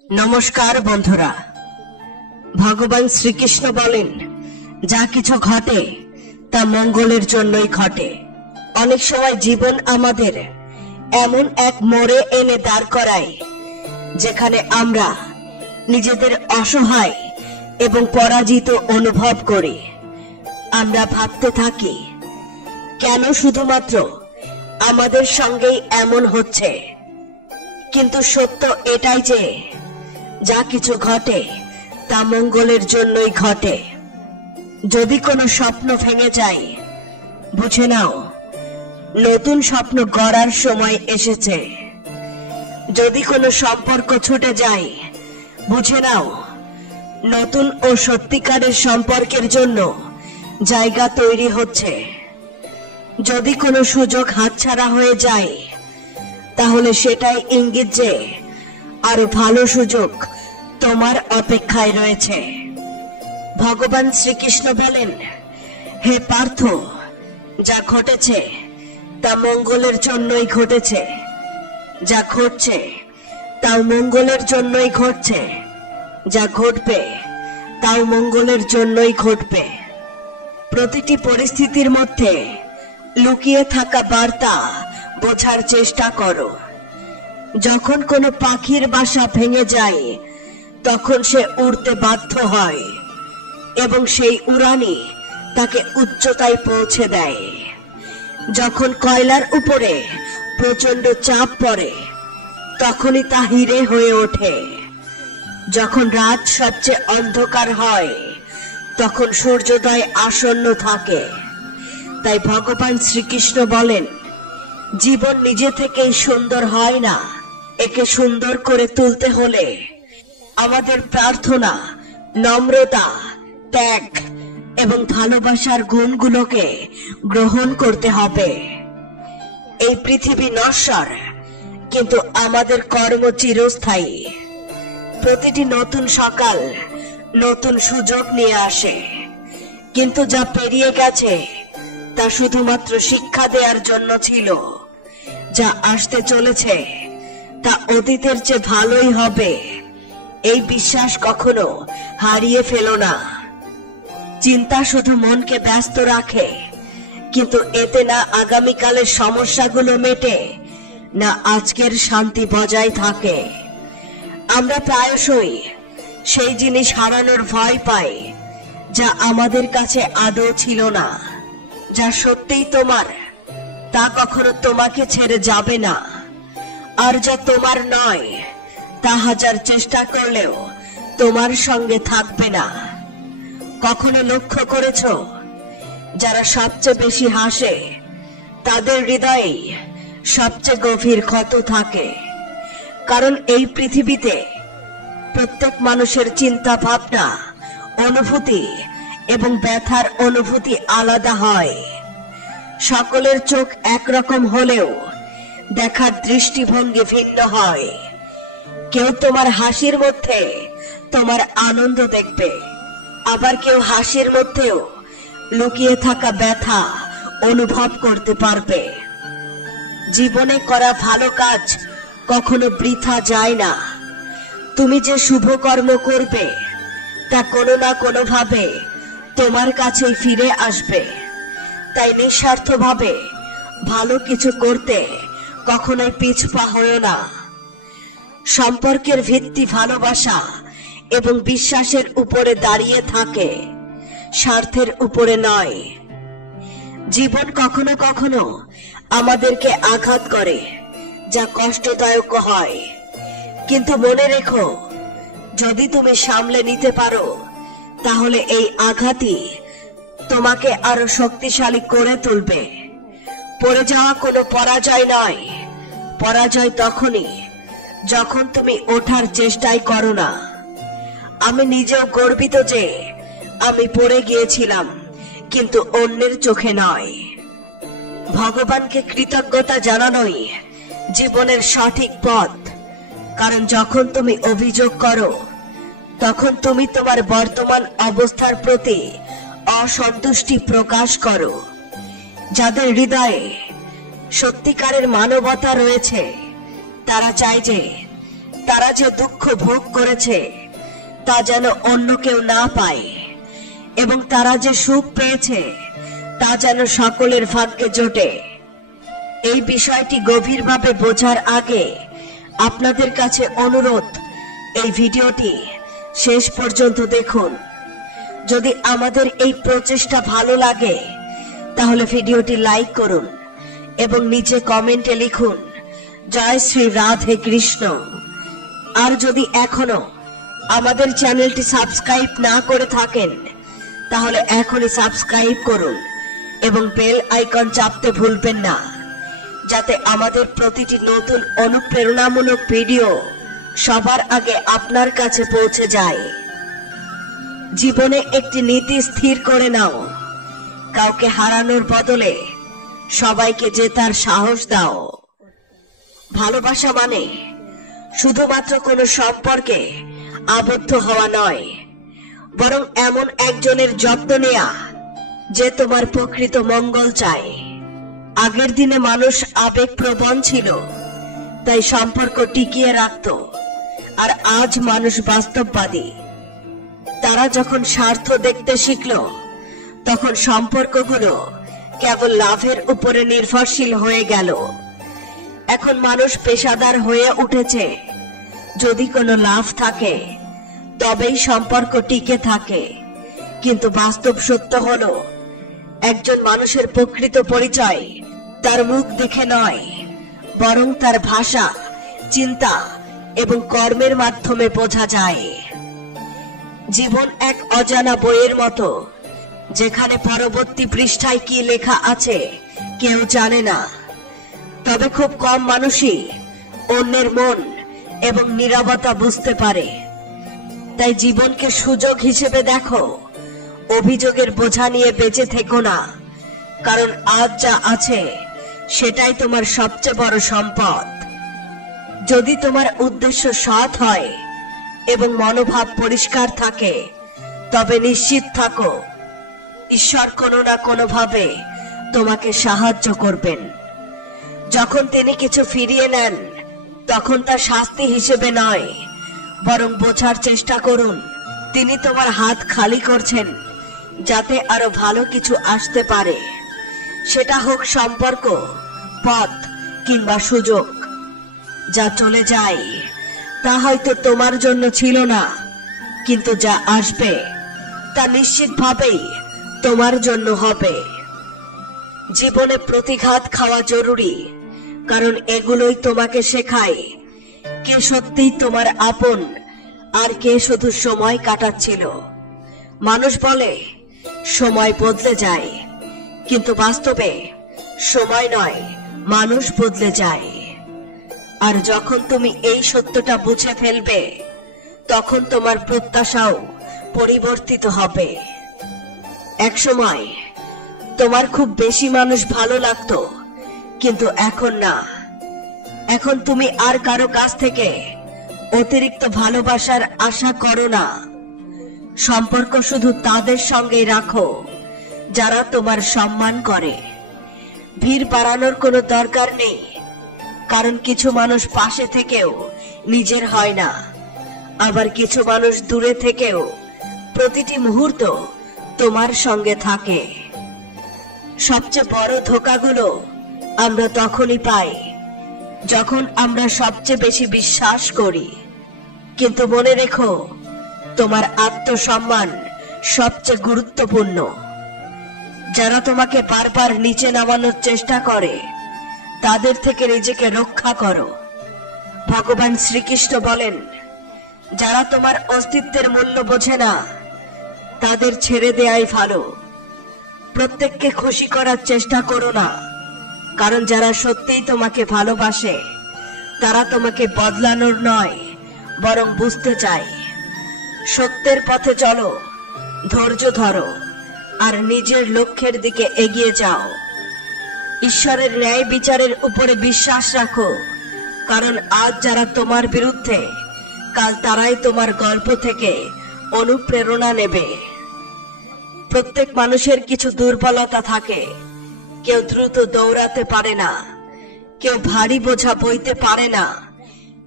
नमस्कार बंधुरा भगवान श्रीकृष्ण बोलेन जा किछु घटे ता मंगलेर जन्यई घटे। अनेक समय जीवन आमादेर एमन एक मोड़े एने दाঁড় कराয় जेखाने आमरा निजेदेर असहाय एवं पराजित अनुभव करी। आमरा भाबते थाकी केन शुधुमात्र आमादेर संगेई एमन होच्छे, किन्तु सत्य एटाई जे जा किछु घटे ता मंगलेर जन्यई घटे। यदि कोनो स्वप्न भेंगे जाय बुझे नाओ नतून स्वप्न गড়ার समय एसेছে। यदि कोनो सम्पर्क छुटे जाय बुझे नाओ नतून ओ सत्यिकारेर सम्पर्केर जन्य जायगा तैरी होच्छे। यदि कोनो सुयोग हातछाड़ा हये जाय ताहले सेटाई इंगित जे आरो भालो सुयोग तोमार अपेक्षाय रयेछे। भगवान श्रीकृष्ण बोलेन, हे पार्थ, जा घटेছে ता मंगलेर जन्यई घटेছে, जा घटছে ताও मंगलेर जन्यई घटছে, जा घटবে ताও मंगलेर जन्यई घटবে। प्रतिटी परिस्थितिर मध्य लुकिয়ে থাকা বার্তা বোঝার চেষ্টা করো। যখন কোনো পাখির বাসা ভেঙে যায় তখন সে উড়তে বাধ্য হয় এবং সেই উড়ানি তাকে উচ্চতায় পৌঁছে দেয়। যখন কয়লার উপরে প্রচন্ড চাপ পড়ে তখনই তা হিরে হয়ে ওঠে। যখন রাত সবচেয়ে অন্ধকার হয় তখন সূর্যোদয় আসন্ন থাকে। তাই ভগবান শ্রীকৃষ্ণ বলেন, জীবন নিজে থেকেই সুন্দর হয় না, একে সুন্দর করে তুলতে হলে আমাদের প্রার্থনা, নম্রতা, ত্যাগ এবং ভালোবাসার গুণগুলোকে গ্রহণ করতে হবে। এই পৃথিবী নশ্বর, কিন্তু আমাদের কর্ম চিরস্থায়ী। প্রতিটি নতুন সকাল নতুন সুযোগ নিয়ে আসে, কিন্তু যা পেরিয়ে গেছে তা শুধুমাত্র শিক্ষা দেওয়ার জন্য ছিল। যা আসতে চলেছে তা অতীতের চেয়ে ভালোই হবে, এই বিশ্বাস কখনো হারিয়ে ফেলো না। চিন্তা শুধু মনকে ব্যস্ত রাখে, কিন্তু এতে না আগামীকালের সমস্যাগুলো মেটে, না আজকের শান্তি বজায় থাকে। আমরা প্রায়শই সেই জিনিস হারানোর ভয় পাই যা আমাদের কাছে আদৌ ছিল না। যা সত্যিই তোমার তা কখনো তোমাকে ছেড়ে যাবে না, আর যা তোমার নয় তা হাজার চেষ্টা করলেও তোমার সঙ্গে থাকবে না। কখনো লক্ষ্য করেছো যারা সবচেয়ে বেশি হাসে তাদের হৃদয়ে সবচেয়ে গভীর ক্ষত থাকে? কারণ এই পৃথিবীতে প্রত্যেক মানুষের চিন্তা ভাবনা, অনুভূতি এবং ব্যথার অনুভূতি আলাদা হয়। সকলের চোখ একরকম হলেও দেখার দৃষ্টিভঙ্গি ভিন্ন হয়। কেউ তোমার হাসির মধ্যে তোমার আনন্দ দেখবে, আবার কেউ হাসির মধ্যেও লুকিয়ে থাকা ব্যথা অনুভব করতে পারবে। জীবনে করা ভালো কাজ কখনো বৃথা যায় না। তুমি যে শুভ কর্ম করবে তা কোনো না কোনো ভাবে তোমার কাছেই ফিরে আসবে। তাই নিঃস্বার্থভাবে ভালো কিছু করতে কখনোই পিছপা হয়ো না। সম্পর্কের ভিত্তি ভালোবাসা এবং বিশ্বাসের উপরে দাঁড়িয়ে থাকে, স্বার্থের উপরে নয়। জীবন কখনো কখনো আমাদেরকে আঘাত করে, যা কষ্টদায়ক হয়, কিন্তু মনে রেখো, যদি তুমি সামলে নিতে পারো তাহলে এই আঘাতই তোমাকে আরো শক্তিশালী করে তুলবে। পড়ে যাওয়া কোনো পরাজয় নয়, পরাজয় তখনই যখন তুমি ওঠার চেষ্টাই করো না। আমি নিজেও গর্বিত যে আমি পড়ে গিয়েছিলাম, কিন্তু অন্যের চোখে নয়। ভগবানকে কৃতজ্ঞতা জানানোই জীবনের সঠিক পথ। কারণ যখন তুমি অভিযোগ করো তখন তুমি তোমার বর্তমান অবস্থার প্রতি অসন্তুষ্টি প্রকাশ করো। যাদের হৃদয়ে সত্যিকারের মানবতা রয়েছে তারা চায় যে তারা যে দুঃখ ভোগ করেছে তা যেন অন্য কেউ না পায়, এবং তারা যে সুখ পেয়েছে তা যেন সকলের ভাগ্যে জোটে। এই বিষয়টি গভীরভাবে বোঝার আগে আপনাদের কাছে অনুরোধ, এই ভিডিওটি শেষ পর্যন্ত দেখুন। যদি আমাদের এই প্রচেষ্টা ভালো লাগে তাহলে ভিডিওটি লাইক করুন এবং নিচে কমেন্টে লিখুন জয় শ্রী রাধে কৃষ্ণ। আর যদি এখনো আমাদের চ্যানেলটি সাবস্ক্রাইব না করে থাকেন তাহলে এখনই সাবস্ক্রাইব করুন এবং বেল আইকন চাপতে ভুলবেন না, যাতে আমাদের প্রতিটি নতুন অনুপ্রেরণামূলক ভিডিও সবার আগে আপনার কাছে পৌঁছে যায়। জীবনে একটি নীতি স্থির করে নাও, কাউকে হারানোর বদলে সবাইকে জেতার সাহস দাও। ভালোবাসা মানে শুধুমাত্র কোনো সম্পর্কে আবদ্ধ হওয়া নয়, বরং এমন একজনের যত্ন নেয়া যে তোমার প্রকৃত মঙ্গল চায়। আগের দিনে মানুষ আবেগপ্রবণ ছিল, তাই সম্পর্ক টিকিয়ে রাখত, আর আজ মানুষ বাস্তববাদী। তারা যখন স্বার্থ দেখতে শিখল তখন সম্পর্কগুলো কেবল লাভের উপরে নির্ভরশীল হয়ে গেল। এখন মানুষ পেশাদার হয়ে উঠেছে, যদি কোনো লাভ থাকে তবেই সম্পর্ক টিকে থাকে। কিন্তু বাস্তব সত্য হলো, একজন মানুষের প্রকৃত পরিচয় তার মুখ দেখে নয়, বরং তার ভাষা, চিন্তা এবং কর্মের মাধ্যমে বোঝা যায়। জীবন এক অজানা বইয়ের মতো, যেখানে পরবর্তী পৃষ্ঠায় কি লেখা আছে কেউ জানে না। তবে খুব কম মানুষই অন্যের মন এবং নীরবতা বুঝতে পারে। তাই জীবনকে সুযোগ হিসেবে দেখো, অভিযোগের বোঝা নিয়ে বেঁচে থেকো না, কারণ আজ যা আছে সেটাই তোমার সবচেয়ে বড় সম্পদ। যদি তোমার উদ্দেশ্য সৎ হয় এবং মনোভাব পরিষ্কার থাকে, তবে নিশ্চিত থাকো ঈশ্বর কোনো না কোনো ভাবে তোমাকে সাহায্য করবেন। যখন তিনি কিছু ফিরিয়ে নেন তখন তা শাস্তি হিসেবে নয়, বরং বোঝার চেষ্টা করুন তিনি তোমার হাত খালি করছেন যাতে আরো ভালো কিছু আসতে পারে। সেটা হোক সম্পর্ক, পথ কিংবা সুযোগ। যা চলে যায় তা হয়তো তোমার জন্য ছিল না, কিন্তু যা আসবে তা নিশ্চিতভাবেই তোমার জন্য হবে। জীবনে প্রতিঘাত খাওয়া জরুরি, কারণ এগুলোই তোমাকে শেখায় কে সত্যিই তোমার আপন আর কে শুধু সময় কাটাচ্ছিল। মানুষ বলে সময় বদলে যায়, কিন্তু বাস্তবে সময় নয়, মানুষ বদলে যায়। আর যখন তুমি এই সত্যটা বুঝে ফেলবে তখন তোমার প্রত্যাশাও পরিবর্তিত হবে। একসময় তোমার খুব বেশি মানুষ ভালো লাগতো, কিন্তু এখন না। এখন তুমি আর কারো কাছ থেকে অতিরিক্ত ভালোবাসার আশা করো না। সম্পর্ক শুধু তাদের সঙ্গেই রাখো যারা তোমার সম্মান করে। ভিড় বাড়ানোর কোনো দরকার নেই, কারণ কিছু মানুষ পাশে থেকেও নিজের হয় না, আবার কিছু মানুষ দূরে থেকেও প্রতিটি মুহূর্ত তোমার সঙ্গে থাকে। সবচেয়ে বড় ধোঁকাগুলো আমরা তখনই পাই যখন আমরা সবচেয়ে বেশি বিশ্বাস করি। কিন্তু মনে রেখো, তোমার আত্মসম্মান সবচেয়ে গুরুত্বপূর্ণ। যারা তোমাকে বারবার নিচে নামানোর চেষ্টা করে তাদের থেকে নিজেকে রক্ষা করো। ভগবান শ্রীকৃষ্ণ বলেন, যারা তোমার অস্তিত্বের মূল্য বোঝে না তাদের ছেড়ে দেয়াই ভালো। প্রত্যেককে খুশি করার চেষ্টা করো না, কারণ যারা সত্যিই তোমাকে ভালোবাসে তারা তোমাকে বদলানোর নয়, বরং বুঝতে চায়। সত্যের পথে চলো, ধৈর্য ধরো আর নিজের লক্ষ্যের দিকে এগিয়ে যাও। ঈশ্বরের ন্যায় বিচারের উপরে বিশ্বাস রাখো, কারণ আজ যারা তোমার বিরুদ্ধে, কাল তারাই তোমার গল্প থেকে অনুপ্রেরণা নেবে। প্রত্যেক মানুষের কিছু দুর্বলতা থাকে। কেউ দ্রুত দৌড়াতে পারে না, কেউ ভারী বোঝা বইতে পারে না,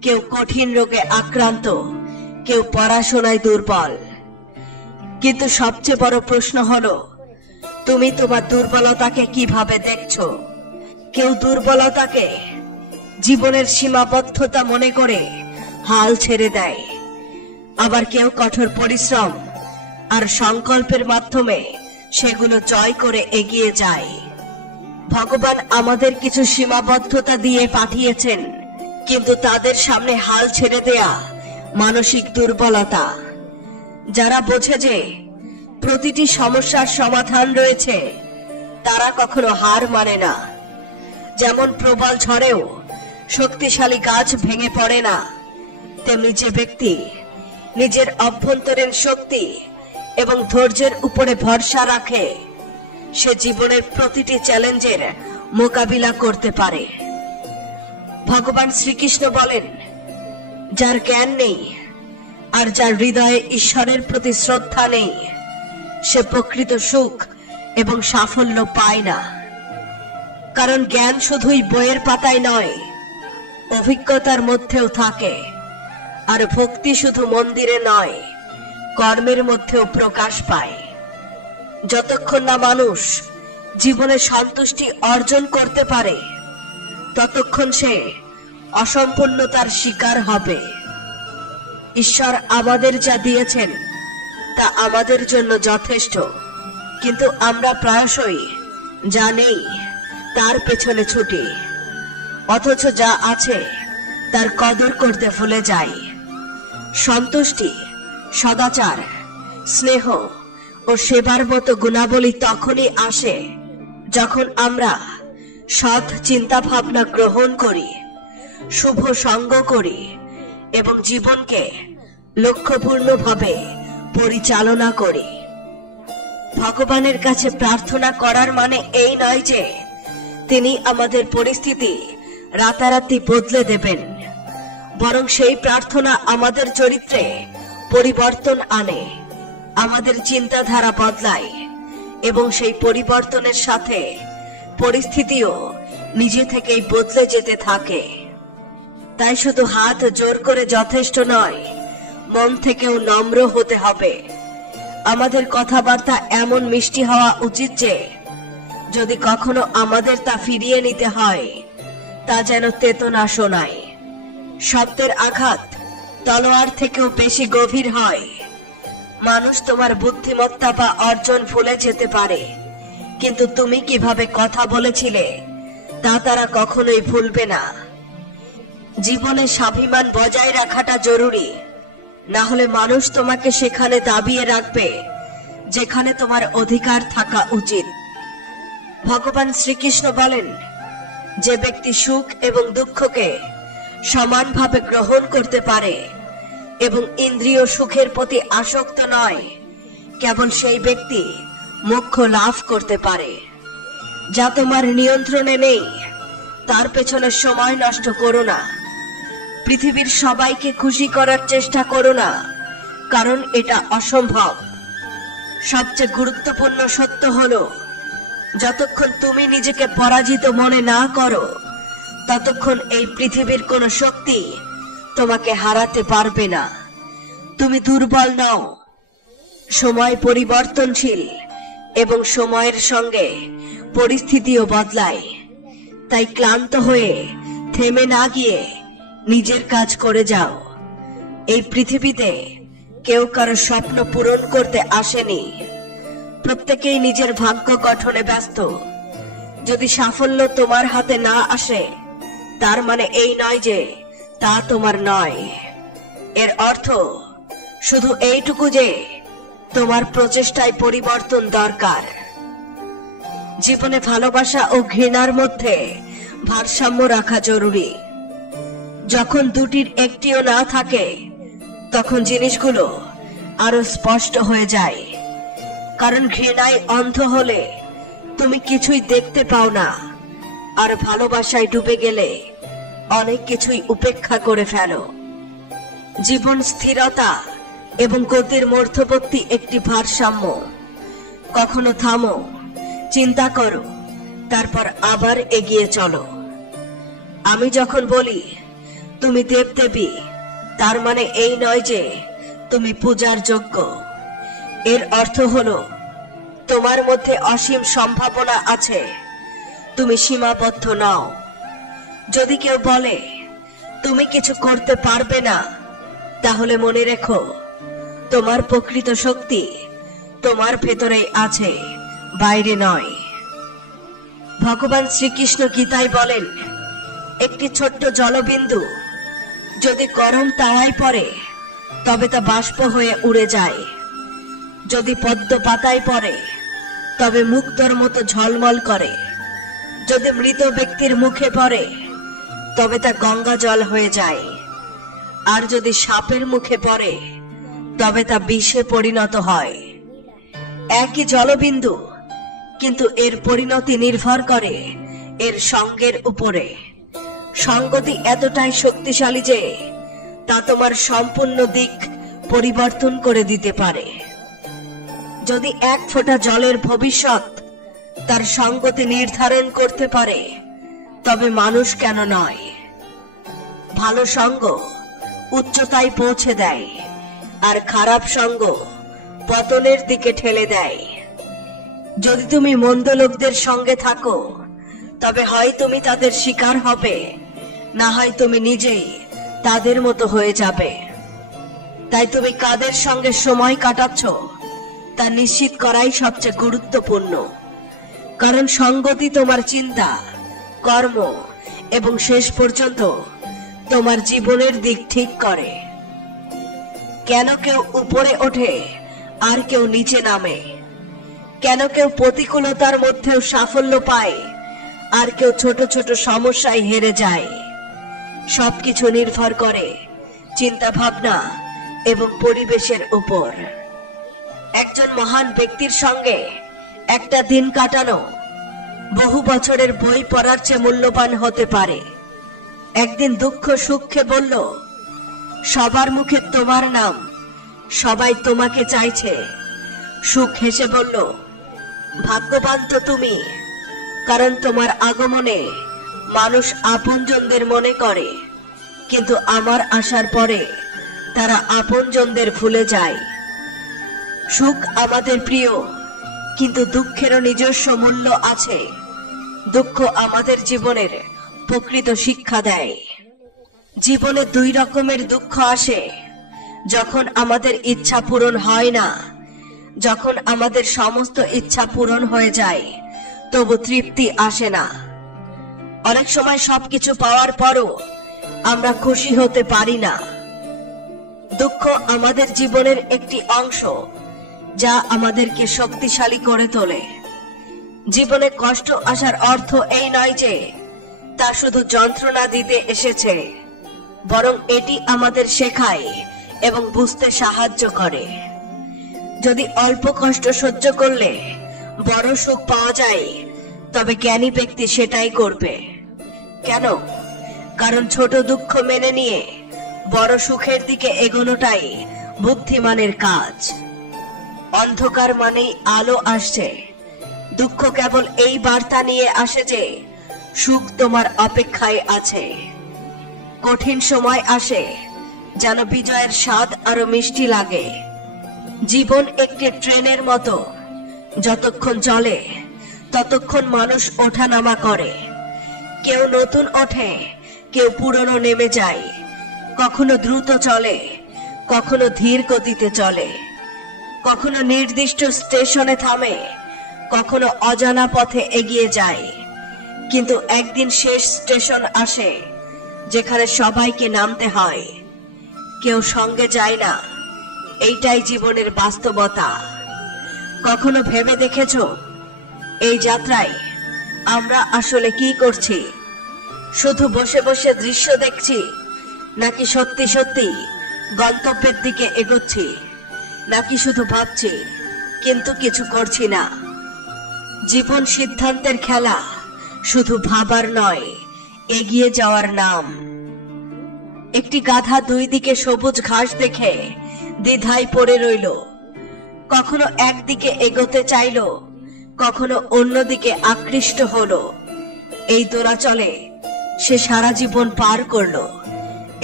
কেউ কঠিন রোগে আক্রান্ত, কেউ পড়াশোনায় দুর্বল। কিন্তু সবচেয়ে বড় প্রশ্ন হলো, তুমি তোমার দুর্বলতাকে কিভাবে দেখছো? কেউ দুর্বলতাকে জীবনের সীমাবদ্ধতা মনে করে হাল ছেড়ে দেয়, আবার কেউ কঠোর পরিশ্রম আর সংকল্পের মাধ্যমে সেগুলো জয় করে এগিয়ে যায়। ভগবান আমাদের কিছু সীমাবদ্ধতা দিয়ে পাঠিয়েছেন, কিন্তু তাদের সামনে হাল ছেড়ে দেয়া মানসিক দুর্বলতা। যারা বোঝে যে প্রতিটি সমস্যার সমাধান রয়েছে, তারা কখনো হার মানে না। যেমন প্রবল ঝড়েও শক্তিশালী গাছ ভেঙে পড়ে না, তেমনি যে ব্যক্তি নিজের অভ্যন্তরীণ শক্তি এবং ধৈর্যের উপরে ভরসা রাখে, সে জীবনের প্রতিটি চ্যালেঞ্জের মোকাবিলা করতে পারে। ভগবান শ্রীকৃষ্ণ বলেন, যার জ্ঞান নেই আর যার হৃদয়ে ঈশ্বরের প্রতি শ্রদ্ধা নেই, সে প্রকৃত সুখ এবং সাফল্য পায় না। কারণ জ্ঞান শুধুই বইয়ের পাতায় নয়, অভিজ্ঞতার মধ্যেও থাকে। আর ভক্তি শুধু মন্দিরে নয়, কর্মের মধ্যেও প্রকাশ পায়। যতক্ষণ না মানুষ জীবনে সন্তুষ্টি অর্জন করতে পারে, ততক্ষণ সে অসম্পূর্ণতার শিকার হবে। ঈশ্বর আমাদের যা দিয়েছেন তা আমাদের জন্য যথেষ্ট, কিন্তু আমরা প্রায়শই যা নেই তার পেছনে ছুটি, অথচ যা আছে তার কদর করতে ভুলে যাই। সন্তুষ্টি, সদাচার, স্নেহ ও সেবার মতো গুণাবলী তখনই আসে যখন আমরা সৎ চিন্তা ভাবনা গ্রহণ করি, শুভ সঙ্গ করি এবং জীবনকে লক্ষ্যপূর্ণভাবে পরিচালনা করি। ভগবানের কাছে প্রার্থনা করার মানে এই নয় যে তিনি আমাদের পরিস্থিতি রাতারাতি বদলে দেবেন, বরং সেই প্রার্থনা আমাদের চরিত্রে পরিবর্তন আনে, আমাদের চিন্তাধারা বদলায় এবং সেই পরিবর্তনের সাথে পরিস্থিতিও নিজে থেকেই বদলে যেতে থাকে। তাই শুধু হাত জোর করে যথেষ্ট নয়, মন থেকেও নম্র হতে হবে। আমাদের কথাবার্তা এমন মিষ্টি হওয়া উচিত যে যদি কখনো আমাদের তা ফিরিয়ে নিতে হয়, তা যেন তেতো না শোনায়। শব্দের আঘাত তলোয়ার থেকেও বেশি গভীর হয়। মানুষ তোমার বুদ্ধিমত্তা বা অর্জন ভুলে যেতে পারে, কিন্তু তুমি কিভাবে কথা বলেছিলে তা তারা কখনোই ভুলবে না। জীবনে স্বাভিমান বজায় রাখাটা জরুরি, না হলে মানুষ তোমাকে সেখানে দাবিয়ে রাখবে যেখানে তোমার অধিকার থাকা উচিত। ভগবান শ্রীকৃষ্ণ বলেন, যে ব্যক্তি সুখ এবং দুঃখকে সমানভাবে গ্রহণ করতে পারে এবং ইন্দ্রিয় সুখের প্রতি আসক্ত নয়, কেবল সেই ব্যক্তি মোক্ষ লাভ করতে পারে। যা তোমার নিয়ন্ত্রণে নেই তার পেছনে সময় নষ্ট করো না। পৃথিবীর সবাইকে খুশি করার চেষ্টা করো না, কারণ এটা অসম্ভব। সবচেয়ে গুরুত্বপূর্ণ সত্য হলো, যতক্ষণ তুমি নিজেকে পরাজিত মনে না করো, ততক্ষণ এই পৃথিবীর কোনো শক্তি তোমাকে হারাতে পারবে না। তুমি দুর্বল নও। সময় পরিবর্তনশীল এবং সময়ের সঙ্গে পরিস্থিতিও বদলায়। তাই ক্লান্ত হয়ে থেমে না গিয়ে নিজের কাজ করে যাও। এই পৃথিবীতে কেউ কারো স্বপ্ন পূরণ করতে আসেনি, প্রত্যেকেই নিজের ভাগ্য গঠনে ব্যস্ত। যদি সাফল্য তোমার হাতে না আসে, তার মানে এই নয় যে তা তোমার নয়। এর অর্থ শুধু এইটুকু যে তোমার প্রচেষ্টায় পরিবর্তন দরকার। জীবনে ভালোবাসা ও ঘৃণার মধ্যে ভারসাম্য রাখা জরুরি। যখন দুটির একটিও না থাকে, তখন জিনিসগুলো আরো স্পষ্ট হয়ে যায়। কারণ ঘৃণায় অন্ধ হলে তুমি কিছুই দেখতে পাও না, আর ভালোবাসায় ডুবে গেলে অনেক কিছুই উপেক্ষা করে ফেলো। জীবন স্থিরতা এবং গতির মধ্যবর্তী একটি ভারসাম্য। কখনো থামো, চিন্তা করো, তারপর আবার এগিয়ে চলো। আমি যখন বলি তুমি দেবদেবী, তার মানে এই নয় যে তুমি পূজার যোগ্য। এর অর্থ হলো তোমার মধ্যে অসীম সম্ভাবনা আছে, তুমি সীমাবদ্ধ নও। যদি কেউ বলে তুমি কিছু করতে পারবে না, তাহলে মনে রেখো তোমার প্রকৃত শক্তি তোমার ভেতরেই আছে, বাইরে নয়। ভগবান শ্রীকৃষ্ণ গীতায় বলেন, একটি ছোট্ট জলবিন্দু যদি গরম তাওয়ায় পড়ে তবে তা বাষ্প হয়ে উড়ে যায়, যদি পদ্ম পাতায় পড়ে তবে মুক্তোর মতো ঝলমল করে, যদি মৃত ব্যক্তির মুখে পড়ে তবে তা গঙ্গা জল হয়ে যায়, আর যদি সাপের মুখে পড়ে তবে তা বিষে পরিণত হয়। একই জলবিন্দু, কিন্তু এর পরিণতি নির্ভর করে এর সঙ্গের উপরে। সঙ্গতি এতটাই শক্তিশালী যে তা তোমার সম্পূর্ণ দিক পরিবর্তন করে দিতে পারে। যদি এক ফোঁটা জলের ভবিষ্যৎ তার সঙ্গতি নির্ধারণ করতে পারে, তবে মানুষ কেন নয়? ভালো সঙ্গ উচ্চতায় পৌঁছে দেয়, আর খারাপ সঙ্গ পতনের দিকে ঠেলে দেয়। যদি তুমি মন্দ লোকদের সঙ্গে থাকো, তবে হয় তুমি তাদের শিকার হবে, না হয় তুমি নিজেই তাদের মতো হয়ে যাবে। তাই তুমি কাদের সঙ্গে সময় কাটাচ্ছ তা নিশ্চিত করাই সবচেয়ে গুরুত্বপূর্ণ, কারণ সঙ্গতি তোমার চিন্তা, কর্ম এবং শেষ পর্যন্ত তোমার জীবনের দিক ঠিক করে। কেন কেউ উপরে ওঠে আর কেউ নিচে নামে? কেন কেউ প্রতিকূলতার মধ্যেও সাফল্য পায় আর কেউ ছোট ছোট সমস্যায় হেরে যায়? সবকিছু নির্ভর করে চিন্তা ভাবনা এবং পরিবেশের উপর। একজন মহান ব্যক্তির সঙ্গে একটা দিন কাটানো বহু বছরের বই পড়ার চেয়ে মূল্যবান হতে পারে। একদিন দুঃখ সুখে বলল, সবার মুখে তোমার নাম, সবাই তোমাকে চাইছে। সুখ হেসে বলল, ভাগ্যবান তো তুমি, কারণ তোমার আগমনে মানুষ আপনজনদের মনে করে, কিন্তু আমার আসার পরে তারা আপনজনদের ভুলে যায়। সুখ আমাদের প্রিয়, কিন্তু দুঃখেরও নিজস্ব মূল্য আছে। দুঃখ আমাদের জীবনের প্রকৃত শিক্ষা দেয়। জীবনে দুই রকমের দুঃখ আসে, যখন আমাদের ইচ্ছা পূরণ হয় না। যখন আমাদের সমস্ত ইচ্ছা পূরণ হয়ে যায় তবু তৃপ্তি আসে না। অনেক সময় সবকিছু পাওয়ার পরও আমরা খুশি হতে পারি না। দুঃখ আমাদের জীবনের একটি অংশ, যা আমাদেরকে শক্তিশালী করে তোলে। জীবনে কষ্ট আসার অর্থ এই নয় যে তা শুধু যন্ত্রণা দিতে এসেছে, বরং এটি আমাদের শেখায় এবং বুঝতে সাহায্য করে। যদি অল্প কষ্ট সহ্য করলে বড় সুখ পাওয়া যায়, তবে জ্ঞানী ব্যক্তি সেটাই করবে। কেন? কারণ ছোট দুঃখ মেনে নিয়ে বড় সুখের দিকে এগোনোটাই বুদ্ধিমানের কাজ। অন্ধকার মানেই আলো আসছে। দুঃখ কেবল এই বার্তা নিয়ে আসে যে সুখ তোমার অপেক্ষায় আছে। কঠিন সময় আসে যেন বিজয়ের স্বাদ আরো মিষ্টি লাগে। জীবন একটি ট্রেনের মতো, যতক্ষণ চলে ততক্ষণ মানুষ ওঠানামা করে। কেউ নতুন ওঠে, কেউ পুরনো নেমে যায়। কখনো দ্রুত চলে, কখনো ধীর গতিতে চলে, কখনো নির্দিষ্ট স্টেশনে থামে, কখনো অজানা পথে এগিয়ে যায়। কিন্তু একদিন শেষ স্টেশন আসে যেখানে সবাইকে নামতে হয়, কেউ সঙ্গে যায় না। এইটাই জীবনের বাস্তবতা। কখনো ভেবে দেখেছো এই যাত্রায় আমরা আসলে কি করছি? শুধু বসে বসে দৃশ্য দেখছি, নাকি সত্যি সত্যি গন্তব্যের দিকে এগোচ্ছি, নাকি শুধু ভাবছি কিন্তু কিছু করছি না? জীবন সিদ্ধান্তের খেলা, শুধু ভাবার নয়, এগিয়ে যাওয়ার নাম। একটি গাধা দুই দিকে সবুজ ঘাস দেখে দ্বিধায় পড়ে রইল। কখনো একদিকে এগোতে চাইল, কখনো অন্যদিকে আকৃষ্ট হলো। এই দোলাচলে সে সারা জীবন পার করলো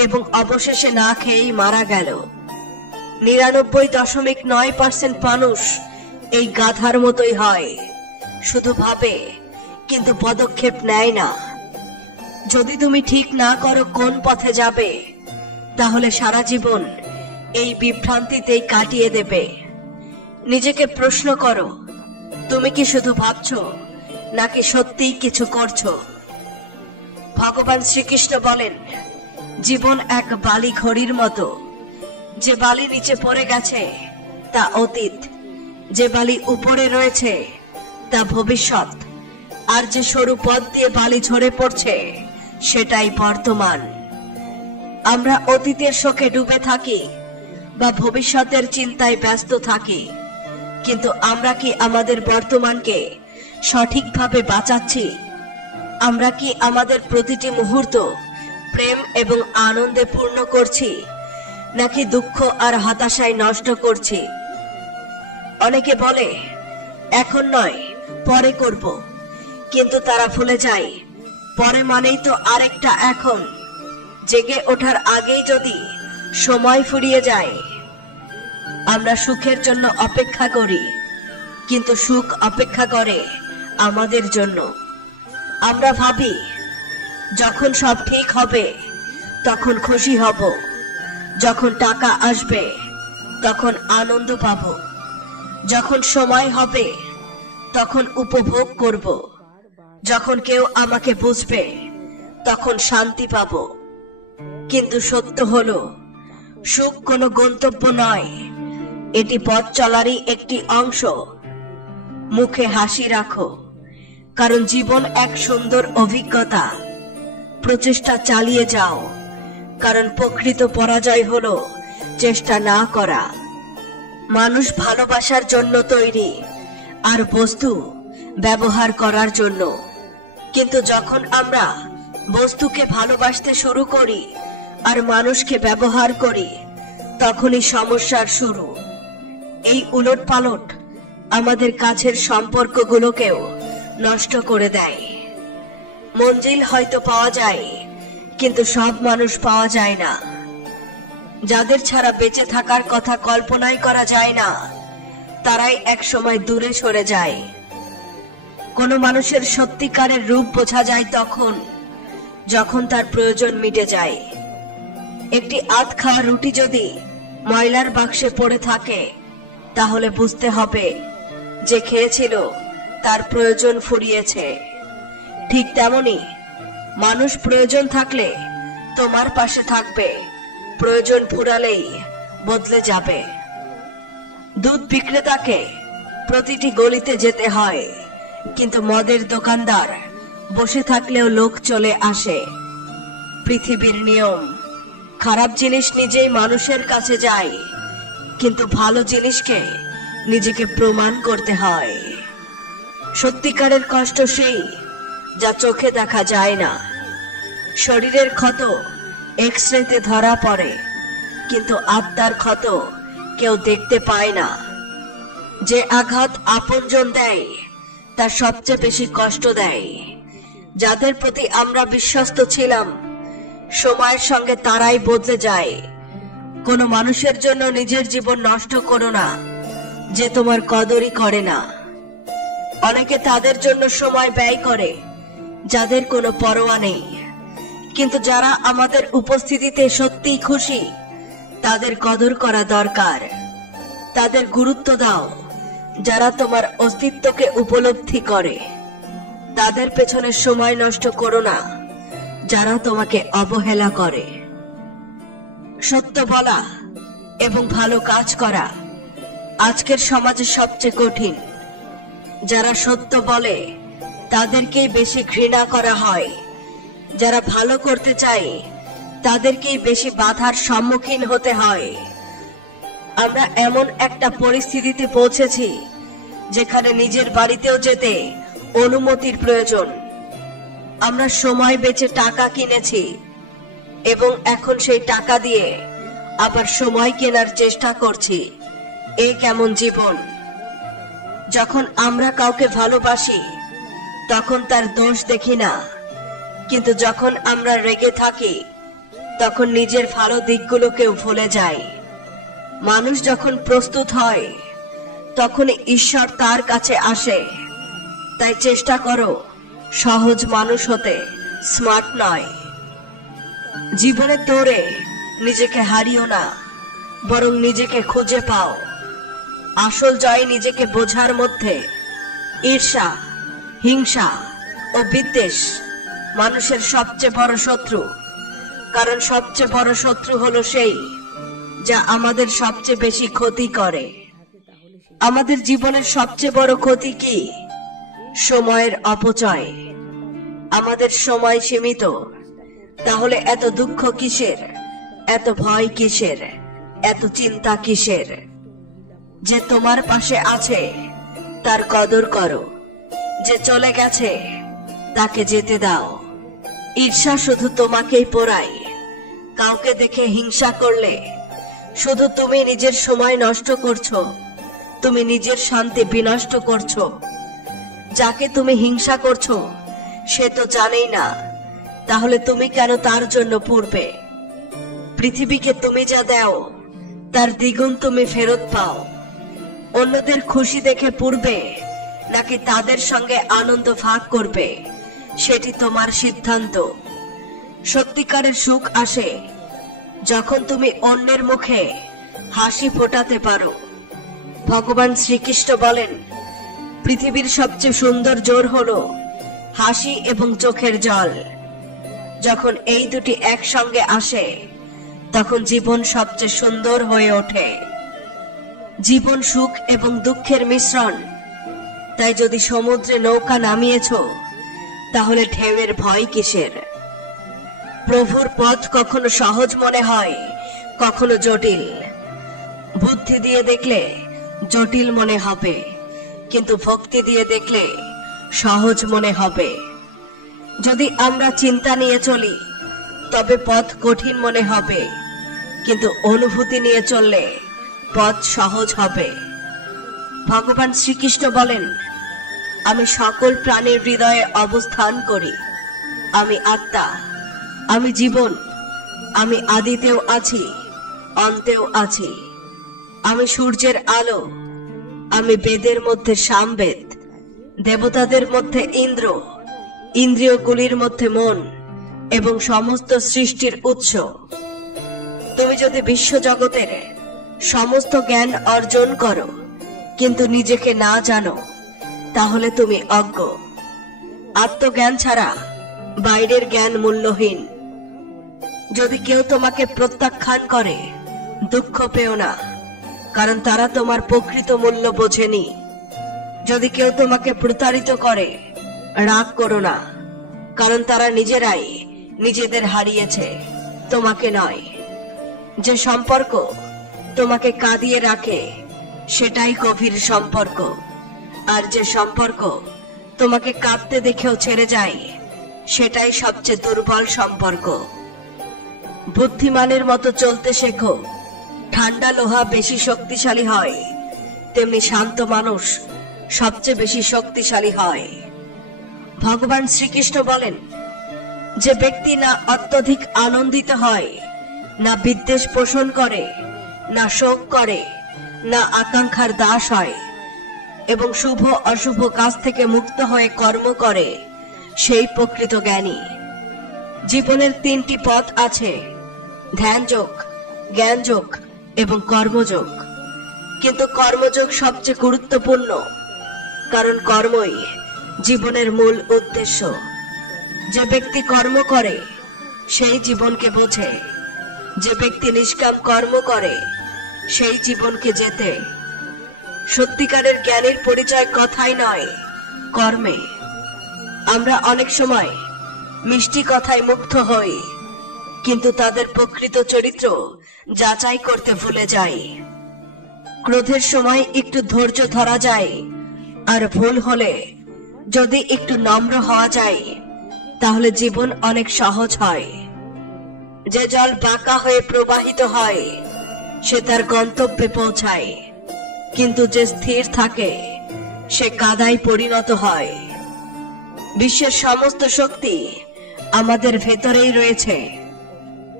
এবং অবশেষে না খেয়েই মারা গেল। 99.9% মানুষ এই গাধার মতোই হয়, শুধু ভাবে কিন্তু পদক্ষেপ নেয় না। যদি তুমি ঠিক না করো কোন পথে যাবে, তাহলে সারা জীবন এই বিভ্রান্তিতেই কাটিয়ে দেবে। নিজেকে প্রশ্ন করো, তুমি কি শুধু ভাবছো নাকি সত্যিই কিছু করছো? ভগবান শ্রীকৃষ্ণ বলেন, জীবন এক বালি ঘড়ির মতো। যে বালি নিচে পড়ে গেছে তা অতীত, যে বালি উপরে রয়েছে তা ভবিষ্যৎ, আর যে সরু পথ দিয়ে বালি ঝরে পড়ছে সেটাই বর্তমান। আমরা অতীতের শোকে ডুবে থাকি বা ভবিষ্যতের চিন্তায় ব্যস্ত থাকি, কিন্তু আমরা কি আমাদের বর্তমানকে সঠিকভাবে বাঁচাচ্ছি? আমরা কি আমাদের প্রতিটি মুহূর্ত প্রেম এবং আনন্দে পূর্ণ করছি, নাকি দুঃখ আর হতাশায় নষ্ট করছি? অনেকে বলে এখন নয়, পরে করব, কিন্তু তারা ভুলে যায় পরে মানেই তো আরেকটা এখন। জেগে ওঠার আগেই যদি সময় ফুরিয়ে যায়। আমরা সুখের জন্য অপেক্ষা করি, কিন্তু সুখ অপেক্ষা করে আমাদের জন্য। আমরা ভাবি যখন সব ঠিক হবে তখন খুশি হব, যখন টাকা আসবে তখন আনন্দ পাব, যখন সময় হবে তখন উপভোগ করব, যখন কেউ আমাকে বুঝবে তখন শান্তি পাব। কিন্তু সত্য হলো, সুখ কোনো গন্তব্য নয়, এটি পথ চলারই একটি অংশ। মুখে হাসি রাখো, কারণ জীবন এক সুন্দর অভিজ্ঞতা। প্রচেষ্টা চালিয়ে যাও, কারণ প্রকৃত পরাজয় হলো চেষ্টা না করা। মানুষ ভালোবাসার জন্য তৈরি, আর বস্তু ব্যবহার করার জন্য। কিন্তু যখন আমরা বস্তুকে ভালোবাসতে শুরু করি আর মানুষকে ব্যবহার করি, তখনই সমস্যার শুরু। এই উলটপালট আমাদের কাছের সম্পর্কগুলোকেও নষ্ট করে দেয়। মঞ্জিল হয়তো পাওয়া যায়, কিন্তু সব মানুষ পাওয়া যায় না। যাদের ছাড়া বেঁচে থাকার কথা কল্পনাই করা যায় না, তারাই একসময় দূরে সরে যায়। কোনো মানুষের সত্যিকারের রূপ বোঝা যায় তখন যখন তার প্রয়োজন মিটে যায়। একটি আধ খাওয়া রুটি যদি ময়লার বাক্সে পড়ে থাকে, তাহলে বুঝতে হবে যে খেয়েছিল তার প্রয়োজন ফুরিয়েছে। ঠিক তেমনি মানুষ প্রয়োজন থাকলে তোমার পাশে থাকবে, প্রয়োজন ফুরালেই বদলে যাবে। দুধ বিক্রেতাকে প্রতিটি গলিতে যেতে হয়, কিন্তু মদের দোকানদার বসে থাকলেও লোক চলে আসে। পৃথিবীর নিয়ম, খারাপ জিনিস নিজেই মানুষের কাছে যায়, কিন্তু ভালো জিনিসকে নিজেকে প্রমাণ করতে হয়। সত্যিকারের কষ্ট সেই যা চোখে দেখা যায় না। শরীরের ক্ষত এক্স-রেতে ধরা পড়ে, কিন্তু আত্মার ক্ষত কেউ দেখতে পায় না। যে আঘাত আপনজন দেয় তা সবচেয়ে বেশি কষ্ট দেয়। যাদের প্রতি আমরা বিশ্বস্ত ছিলাম, সময়ের সঙ্গে তারাই বদলে যায়। কোনো মানুষের জন্য নিজের জীবন নষ্ট করো না যে তোমার কদরই করে না। অনেকে তাদের জন্য সময় ব্যয় করে যাদের কোনো পরোয়া নেই, কিন্তু যারা আমাদের উপস্থিতিতে সত্যিই খুশি, তাদের কদর করা দরকার। তাদের গুরুত্ব দাও যারা তোমার অস্তিত্বকে উপলব্ধি করে। তাদের পেছনে সময় নষ্ট করো না যারা তোমাকে অবহেলা করে। সত্য বলা এবং ভালো কাজ করা আজকের সমাজে সবচেয়ে কঠিন। যারা সত্য বলে তাদেরকেই বেশি ঘৃণা করা হয়, যারা ভালো করতে চায় তাদেরকেই বেশি বাধার সম্মুখীন হতে হয়। আমরা এমন একটা পরিস্থিতিতে পৌঁছেছি যেখানে নিজের বাড়িতেও যেতে অনুমতির প্রয়োজন। আমরা সময় বেচে টাকা কিনেছি এবং এখন সেই টাকা দিয়ে আবার সময় কেনার চেষ্টা করছি। এ কেমন জীবন! যখন আমরা কাউকে ভালোবাসি তখন তার দোষ দেখি না, কিন্তু যখন আমরা রেগে থাকি তখন নিজের ভালো দিকগুলোকেও ভুলে যায়। মানুষ যখন প্রস্তুত হয় তখন ঈশ্বর তার কাছে আসে। তাই চেষ্টা করো সহজ মানুষ হতে, স্মার্ট নয়। জীবনে তোরে নিজেকে হারিও না, বরং নিজেকে খুঁজে পাও। আসল জয় নিজেকে বোঝার মধ্যে। ঈর্ষা, হিংসা ও বিদ্বেষ মানুষের সবচেয়ে বড় শত্রু। কারণ সবচেয়ে বড় শত্রু হলো সেই যা আমাদের সবচেয়ে বেশি ক্ষতি করে। আমাদের জীবনের সবচেয়ে বড় ক্ষতি কি? সময়ের অপচয়। আমাদের সময় সীমিত, তাহলে এত দুঃখ কিসের, এত ভয় কিসের, এত চিন্তা কিসের? যে তোমার পাশে আছে তার কদর করো, যে চলে গেছে তাকে যেতে দাও। ঈর্ষা শুধু তোমাকেই পোড়ায়। কাউকে দেখে হিংসা করলে শুধু তুমি নিজের সময় নষ্ট করছো, তুমি নিজের শান্তি বিনষ্ট করছো। যাকে তুমি হিংসা করছো সে তো জানেই না, তাহলে তুমি কেন তার জন্য পড়বে? পৃথিবীকে তুমি যা দাও তার দ্বিগুণ তুমি ফেরত পাও। অন্যদের খুশি দেখে পড়বে নাকি তাদের সঙ্গে আনন্দ ভাগ করবে, সেটি তোমার সিদ্ধান্ত। সত্যিকারের সুখ আসে যখন তুমি অন্যের মুখে হাসি ফোটাতে পারো। ভগবান শ্রীকৃষ্ণ বলেন, পৃথিবীর সবচেয়ে সুন্দর জোর হলো হাসি এবং চোখের জল। যখন এই দুটি একসঙ্গে আসে তখন জীবন সবচেয়ে সুন্দর হয়ে ওঠে। জীবন সুখ এবং দুঃখের মিশ্রণ। তাই যদি সমুদ্রে নৌকা নামিয়েছ, তাহলে ঢেউয়ের ভয় কিসের? প্রভুর পথ কখনো সহজ মনে হয়, কখনো জটিল। বুদ্ধি দিয়ে দেখলে জটিল মনে হবে, কিন্তু ভক্তি দিয়ে দেখলে সহজ মনে হবে। যদি আমরা চিন্তা নিয়ে চলি তবে পথ কঠিন মনে হবে, কিন্তু অনুভূতি নিয়ে চললে পথ সহজ হবে। ভগবান শ্রীকৃষ্ণ বলেন, আমি সকল প্রাণীর হৃদয়ে অবস্থান করি। আমি আত্মা, আমি জীবন, আমি আদিতেও আছি, অন্তেও আছি। আমি সূর্যের আলো, আমি বেদের মধ্যে সামবেদ, দেবতাদের মধ্যে ইন্দ্র, ইন্দ্রিয়গুলির মধ্যে মন এবং সমস্ত সৃষ্টির উৎস। তুমি যদি বিশ্বজগতের সমস্ত জ্ঞান অর্জন করো কিন্তু নিজেকে না জানো, তাহলে তুমি অজ্ঞ। আত্মজ্ঞান ছাড়া বাইরের জ্ঞান মূল্যহীন। যদি কেউ তোমাকে প্রত্যাখ্যান করে, দুঃখ পেও না, কারণ তারা তোমার প্রকৃত মূল্য বোঝেনি। যদি কেউ তোমাকে প্রতারিত করে, রাগ করো না, কারণ তারা নিজেরাই নিজেদের হারিয়েছে, তোমাকে নয়। যে সম্পর্ক তোমাকে কাঁদিয়ে রাখে সেটাই গভীর সম্পর্ক, আর যে সম্পর্ক তোমাকে কাঁদতে দেখেও ছেড়ে যায় সেটাই সবচেয়ে দুর্বল সম্পর্ক। বুদ্ধিমানের মতো চলতে শেখো। ঠান্ডা লোহা বেশি শক্তিশালী হয়, তেমনি শান্ত মানুষ সবচেয়ে বেশি শক্তিশালী হয়। ভগবান শ্রীকৃষ্ণ বলেন, যে ব্যক্তি না অত্যধিক আনন্দিত হয়, না বিদ্বেষ পোষণ করে, না শোক করে, না আকাঙ্ক্ষার দাস হয় এবং শুভ অশুভ কাজ থেকে মুক্ত হয়ে কর্ম করে, সেই প্রকৃত জ্ঞানী। জীবনের তিনটি পথ আছে, ধ্যানযোগ, জ্ঞানযোগ এবং কর্মযোগ। কিন্তু কর্মযোগ সবচেয়ে গুরুত্বপূর্ণ, কারণ কর্মই জীবনের মূল উদ্দেশ্য। যে ব্যক্তি কর্ম করে সেই জীবনকে বোঝে, যে ব্যক্তি নিষ্কাম কর্ম করে সেই জীবনকে জেতে। সত্যিকারের জ্ঞানের পরিচয় কথাই নয়, কর্মে। আমরা অনেক সময় মিষ্টি কথায় মুগ্ধ হই, কিন্তু তাদের প্রকৃত চরিত্র যাচাই করতে ভুলে যাই। ক্রোধের সময় একটু ধৈর্য ধরা যায়, আর ভুল হলে যদি একটু নম্র হওয়া যায়, তাহলে জীবন অনেক সহজ হয়। যে জল বাঁকা হয়ে প্রবাহিত হয় সে তার গন্তব্যে পৌঁছায়, কিন্তু যে স্থির থাকে সে কাদায় পরিণত হয়। বিশ্বের সমস্ত শক্তি আমাদের ভেতরেই রয়েছে,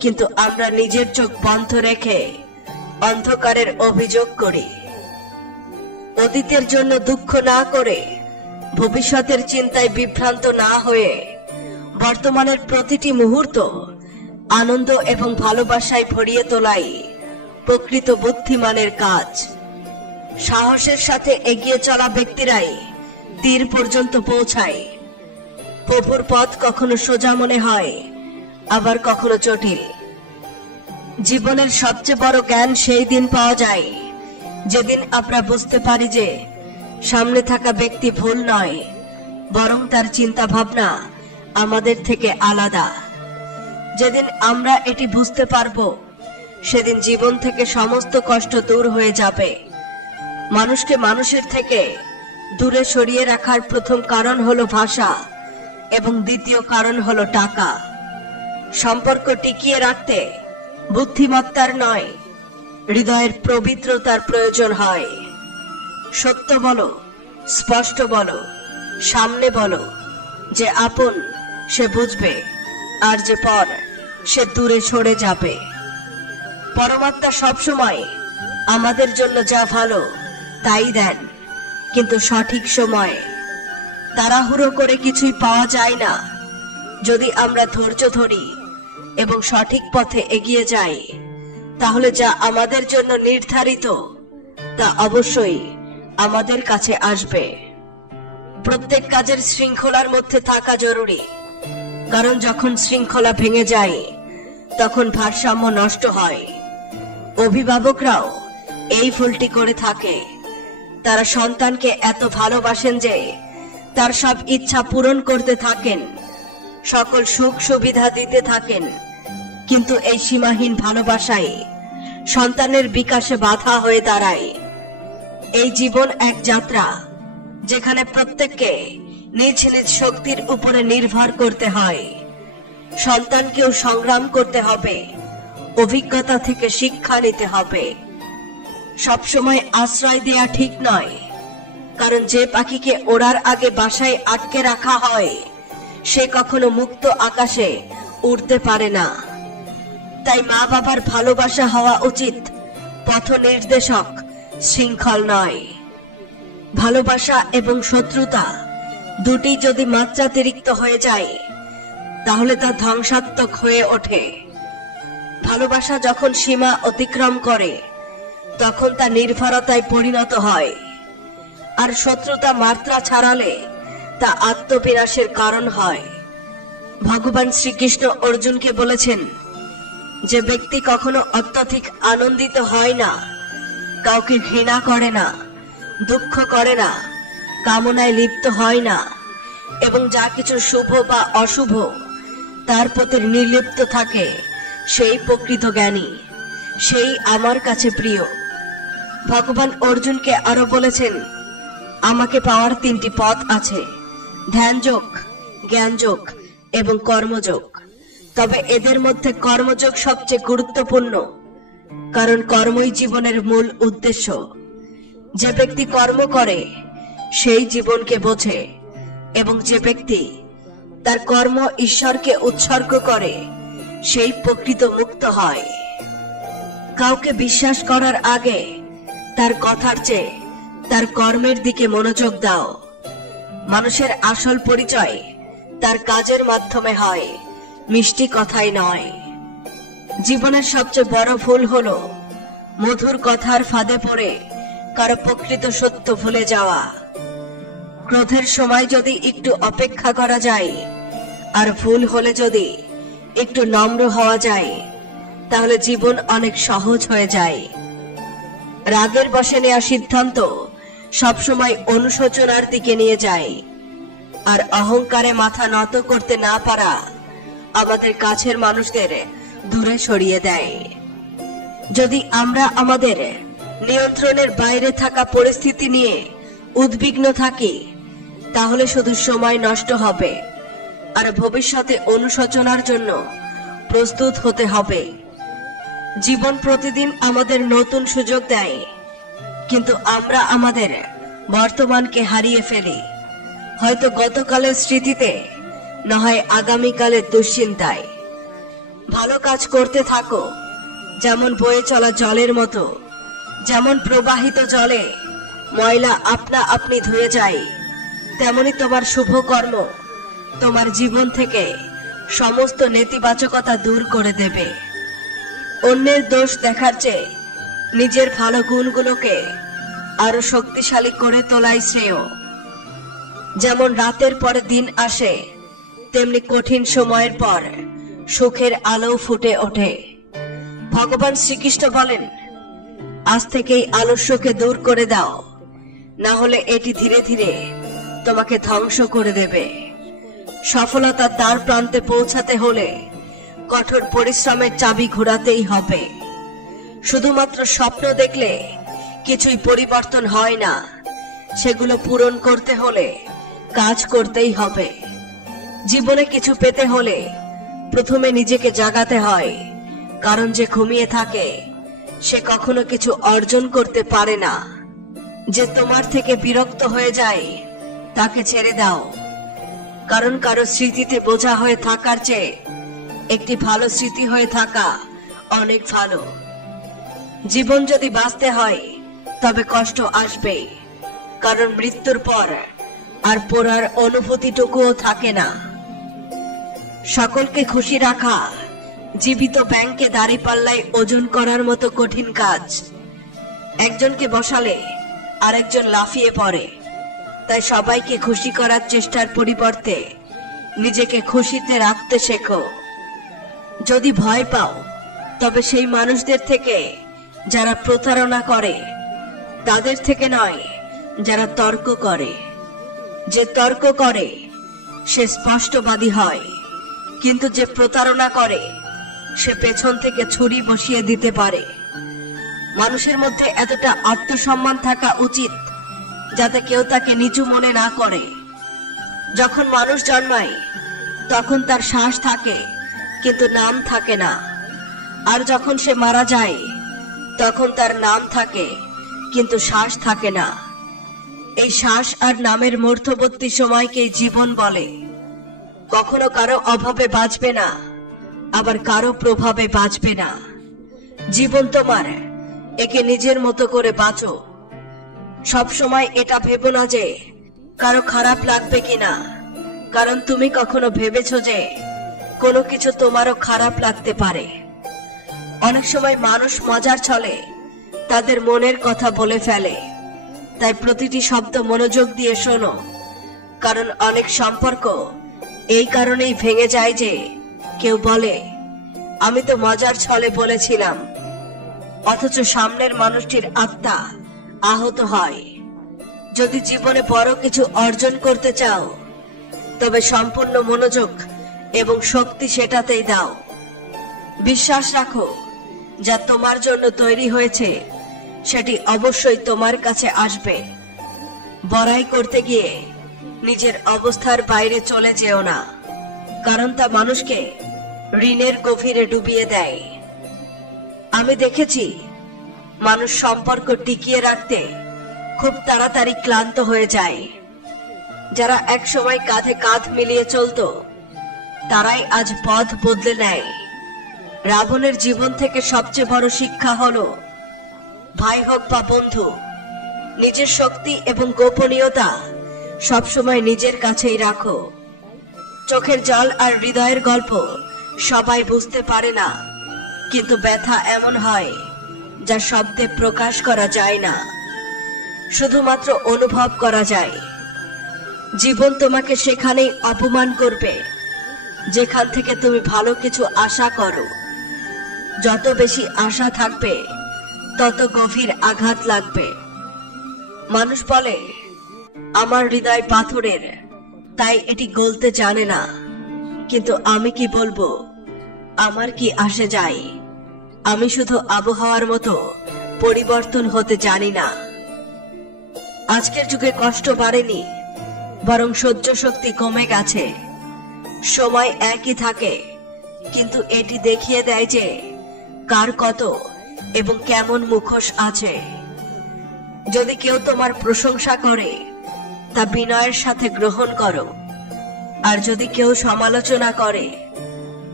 কিন্তু আমরা নিজের চোখ বন্ধ রেখে অন্ধকারের অভিযোগ করি। অতীতের জন্য দুঃখ না করে, ভবিষ্যতের চিন্তায় বিভ্রান্ত না হয়ে বর্তমানের প্রতিটি মুহূর্ত আনন্দ এবং ভালোবাসায় ভরিয়ে তোলাই প্রকৃত বুদ্ধিমানের কাজ। সাহসের সাথে এগিয়ে চলা ব্যক্তিরাই তীর পর্যন্ত পৌঁছায়। প্রভুর পথ কখনো সোজা মনে হয়, আবার কখনো জটিল। জীবনের সবচেয়ে বড় জ্ঞান সেই দিন পাওয়া যায় যেদিন আমরা বুঝতে পারি যে সামনে থাকা ব্যক্তি ভুল নয়, বরং তার চিন্তা ভাবনা আমাদের থেকে আলাদা। যেদিন আমরা এটি বুঝতে পারবো, সেদিন জীবন থেকে সমস্ত কষ্ট দূর হয়ে যাবে। মানুষকে মানুষের থেকে দূরে সরিয়ে রাখার প্রথম কারণ হলো ভাষা এবং দ্বিতীয় কারণ হলো টাকা। সম্পর্ক টিকিয়ে রাখতে বুদ্ধিমত্তার নয়, হৃদয়ের পবিত্রতার প্রয়োজন হয়। সত্য বলো, স্পষ্ট বলো, সামনে বলো। যে আপন সে বুঝবে, আর যে পর সে দূরে সরে যাবে। পরমাত্মা সবসময় আমাদের জন্য যা ভালো তাই দেন, কিন্তু সঠিক সময়ে। তাড়াহুড়ো করে কিছুই পাওয়া যায় না। যদি আমরা ধৈর্য ধরি এবং সঠিক পথে এগিয়ে যাই, তাহলে যা আমাদের জন্য নির্ধারিত তা অবশ্যই আমাদের কাছে আসবে। প্রত্যেক কাজের শৃঙ্খলার মধ্যে থাকা জরুরি, কারণ যখন শৃঙ্খলা ভেঙে যায় তখন ভারসাম্য নষ্ট হয়। অভিভাবকরাও এই ভুলটি করে থাকে। তারা সন্তানকে এত ভালোবাসেন যে তার সব ইচ্ছা পূরণ করতে থাকেন, সকল সুখ সুবিধা দিতে থাকেন, কিন্তু এই সীমাহীন ভালোবাসাই সন্তানের বিকাশে বাধা হয়ে দাঁড়ায়। এই জীবন এক যাত্রা, যেখানে প্রত্যেককে নিজ নিজ শক্তির উপরে নির্ভর করতে হয়। সন্তানকেও সংগ্রাম করতে হবে, অভিজ্ঞতা থেকে শিক্ষা নিতে হবে। সবসময় আশ্রয় দেয়া ঠিক নয়, কারণ যে পাখিকে ওড়ার আগে বাসায় আটকে রাখা হয় সে কখনো মুক্ত আকাশে উড়তে পারে না। তাই মা বাবার ভালোবাসা হওয়া উচিত পথ নির্দেশক, শৃঙ্খল নয়। ভালোবাসা এবং শত্রুতা দুটি যদি মাত্রাতিরিক্ত হয়ে যায়, তাহলে তা ধ্বংসাত্মক হয়ে ওঠে। ভালোবাসা যখন সীমা অতিক্রম করে, তখন তা নির্ভরতায় পরিণত হয়। আর শত্রুতা মাত্রা ছাড়ালে তা আত্মবিনাশের কারণ হয়। ভগবান শ্রীকৃষ্ণ অর্জুনকে বলেছেন, যে ব্যক্তি কখনো অত্যধিক আনন্দিত হয় না, কাউকে ঘৃণা করে না, দুঃখ করে না, কামনায় লিপ্ত হয় না, এবং যা কিছু শুভ বা অশুভ তার প্রতি নির্লিপ্ত থাকে, সেই প্রকৃত জ্ঞানী, সেই আমার কাছে প্রিয়। ভগবান অর্জুনকে আরো বলেছেন, আমাকে পাওয়ার তিনটি পথ আছে, ধ্যানযোগ, জ্ঞানযোগ এবং কর্মযোগ। তবে এদের মধ্যে কর্মযোগ সবচেয়ে গুরুত্বপূর্ণ, কারণ কর্মই জীবনের মূল উদ্দেশ্য। যে ব্যক্তি কর্ম করে সেই জীবনকে বোঝে, এবং যে ব্যক্তি তার কর্ম ঈশ্বরকে উৎসর্গ করে সেই প্রকৃত মুক্ত হয়। কাউকে বিশ্বাস করার আগে তার কথার চেয়ে তার কর্মের দিকে মনোযোগ দাও। মানুষের আসল পরিচয় তার কাজের মাধ্যমে হয়, মিষ্টি কথাই নয়। জীবনের সবচেয়ে বড় ভুল হলো মধুর কথার ফাঁদে পড়ে কারো প্রকৃত সত্য ভুলে যাওয়া। ক্রোধের সময় যদি একটু অপেক্ষা করা যায়, আর ভুল হলে যদি একটু নম্র হওয়া যায়, তাহলে জীবন অনেক সহজ হয়ে যায়। রাগের বশে নেওয়া সিদ্ধান্ত সবসময় অনুশোচনার দিকে নিয়ে যায়, আর অহংকারে মাথা নত করতে না পারা আমাদের কাছের মানুষদের দূরে সরিয়ে দেয়। যদি আমরা আমাদের নিয়ন্ত্রণের বাইরে থাকা পরিস্থিতি নিয়ে উদ্বিগ্ন থাকি, তাহলে শুধু সময় নষ্ট হবে, আর ভবিষ্যতে অনুশোচনার জন্য প্রস্তুত হতে হবে। জীবন প্রতিদিন আমাদের নতুন সুযোগ দেয়, কিন্তু আমরা আমাদের বর্তমানকে হারিয়ে ফেলি, হয়তো গতকালের স্মৃতিতে, না হয় আগামীকালের দুশ্চিন্তায়। ভালো কাজ করতে থাকো, যেমন বয়ে চলা জলের মতো। যেমন প্রবাহিত জলে ময়লা আপনা আপনি ধুয়ে যায়, তেমনি তোমার শুভ কর্ম তোমার জীবন থেকে সমস্ত নেতিবাচকতা দূর করে দেবে। অন্যের দোষ দেখার চেয়ে নিজের ভালো গুণগুলোকে আরো শক্তিশালী করে তোলাই শ্রেয়। যেমন রাতের পরে দিন আসে, তেমনি কঠিন সময়ের পর সুখের আলো ফুটে ওঠে। ভগবান শ্রীকৃষ্ণ বলেন, আজ থেকেই আলস্যকে দূর করে দাও, না হলে এটি ধীরে ধীরে তোমাকে ধ্বংস করে দেবে। সফলতার দ্বার প্রান্তে পৌঁছাতে হলে কঠোর পরিশ্রমের চাবি ঘোরাতেই হবে। শুধুমাত্র স্বপ্ন দেখলে কিছুই পরিবর্তন হয় না, সেগুলো পূরণ করতে হলে কাজ করতেই হবে। জীবনে কিছু পেতে হলে প্রথমে নিজেকে জাগাতে হয়, কারণ যে ঘুমিয়ে থাকে সে কখনো কিছু অর্জন করতে পারে না। যে তোমার থেকে বিরক্ত হয়ে যায় তাকে ছেড়ে দাও, কারণ কারো স্মৃতিতে বোঝা হয়ে থাকার চেয়ে একটি ভালো স্মৃতি হয়ে থাকা অনেক ভালো। জীবন যদি বাঁচতে হয় তবে কষ্ট আসবে, কারণ মৃত্যুর পর আর পড়ার অনুভূতিটুকুও থাকে না। সকলকে খুশি রাখা জীবিত ব্যাংকে দাঁড়িপাল্লায় ওজন করার মতো কঠিন কাজ। একজনকে বসালে আরেকজন লাফিয়ে পড়ে, তাই সবাইকে খুশি করার চেষ্টার পরিবর্তে নিজেকে খুশিতে রাখতে শেখো। যদি ভয় পাও তবে সেই মানুষদের থেকে যারা প্রতারণা করে, তাদের থেকে নয় যারা তর্ক করে। যে তর্ক করে সে স্পষ্টবাদী হয়, কিন্তু যে প্রতারণা করে সে পেছন থেকে ছুরি বসিয়ে দিতে পারে। মানুষের মধ্যে এতটা আত্মসম্মান থাকা উচিত যাতে কেউ তাকে নিচু মনে না করে। যখন মানুষ জন্মায় তখন তার শ্বাস থাকে কিন্তু নাম থাকে না, আর যখন সে মারা যায় তখন তার নাম থাকে কিন্তু শ্বাস থাকে না। এই শ্বাস আর নামের মধ্যবর্তী সময়কেই জীবন বলে। কখনো কারো অভাবে বাঁচবে না, আবার কারো প্রভাবে বাঁচবে না। জীবন তোমার, একে নিজের মতো করে বাঁচো। সব সময় এটা ভেবো না যে কারো খারাপ লাগবে কিনা, কারণ তুমি কখনো ভেবেছো যে কোনো কিছু তোমারও খারাপ লাগতে পারে। অনেক সময় মানুষ মজার ছলে তাদের মনের কথা বলে ফেলে, তাই প্রতিটি শব্দ মনোযোগ দিয়ে শোনো, কারণ অনেক সম্পর্ক এই কারণেই ভেঙে যায় যে কেউ বলে আমি তো মজার ছলে বলেছিলাম, অথচ সামনের মানুষটির আত্মা আহত হয়। যদি জীবনে বড় কিছু অর্জন করতে চাও তবে সম্পূর্ণ মনোযোগ এবং শক্তি সেটাতেই দাও। বিশ্বাস রাখো, যা তোমার জন্য তৈরি হয়েছে সেটি অবশ্যই তোমার কাছে আসবে। বড়াই করতে গিয়ে নিজের অবস্থার বাইরে চলে যেও না, কারণ তা মানুষকে ঋণের গভীরে ডুবিয়ে দেয়। আমি দেখেছি মানুষ সম্পর্ক টিকিয়ে রাখতে খুব তাড়াতাড়ি ক্লান্ত হয়ে যায়। যারা এক সময় কাঁধে কাঁধ মিলিয়ে চলতো তারাই আজ পথ বদলে নেয়। রাবণের জীবন থেকে সবচেয়ে বড় শিক্ষা হলো, ভাই হোক বা বন্ধু, নিজের শক্তি এবং গোপনীয়তা সবসময় নিজের কাছেই রাখো। চোখের জল আর হৃদয়ের গল্প সবাই বুঝতে পারে না, কিন্তু ব্যথা এমন হয় যা শব্দে প্রকাশ করা যায় না, শুধুমাত্র অনুভব করা যায়। জীবন তোমাকে সেখানেই অপমান করবে যেখান থেকে তুমি ভালো কিছু আশা করো। যত বেশি আশা থাকবে তত গভীর আঘাত লাগবে। মানুষ বলে আমার হৃদয় পাথরের, তাই এটি গলতে জানে না, কিন্তু আমি কি বলবো, আমার কি আসে যায়? আমি শুধু আবহাওয়ার মতো পরিবর্তন হতে জানি না। আজকের যুগে কষ্ট বাড়েনি, বরং সহ্য শক্তি কমে গেছে। সময় একই থাকে, কিন্তু এটি দেখিয়ে দেয় যে কার কত এবং কেমন মুখোশ আছে। যদি কেউ তোমার প্রশংসা করে তা বিনয়ের সাথে গ্রহণ করো, আর যদি কেউ সমালোচনা করে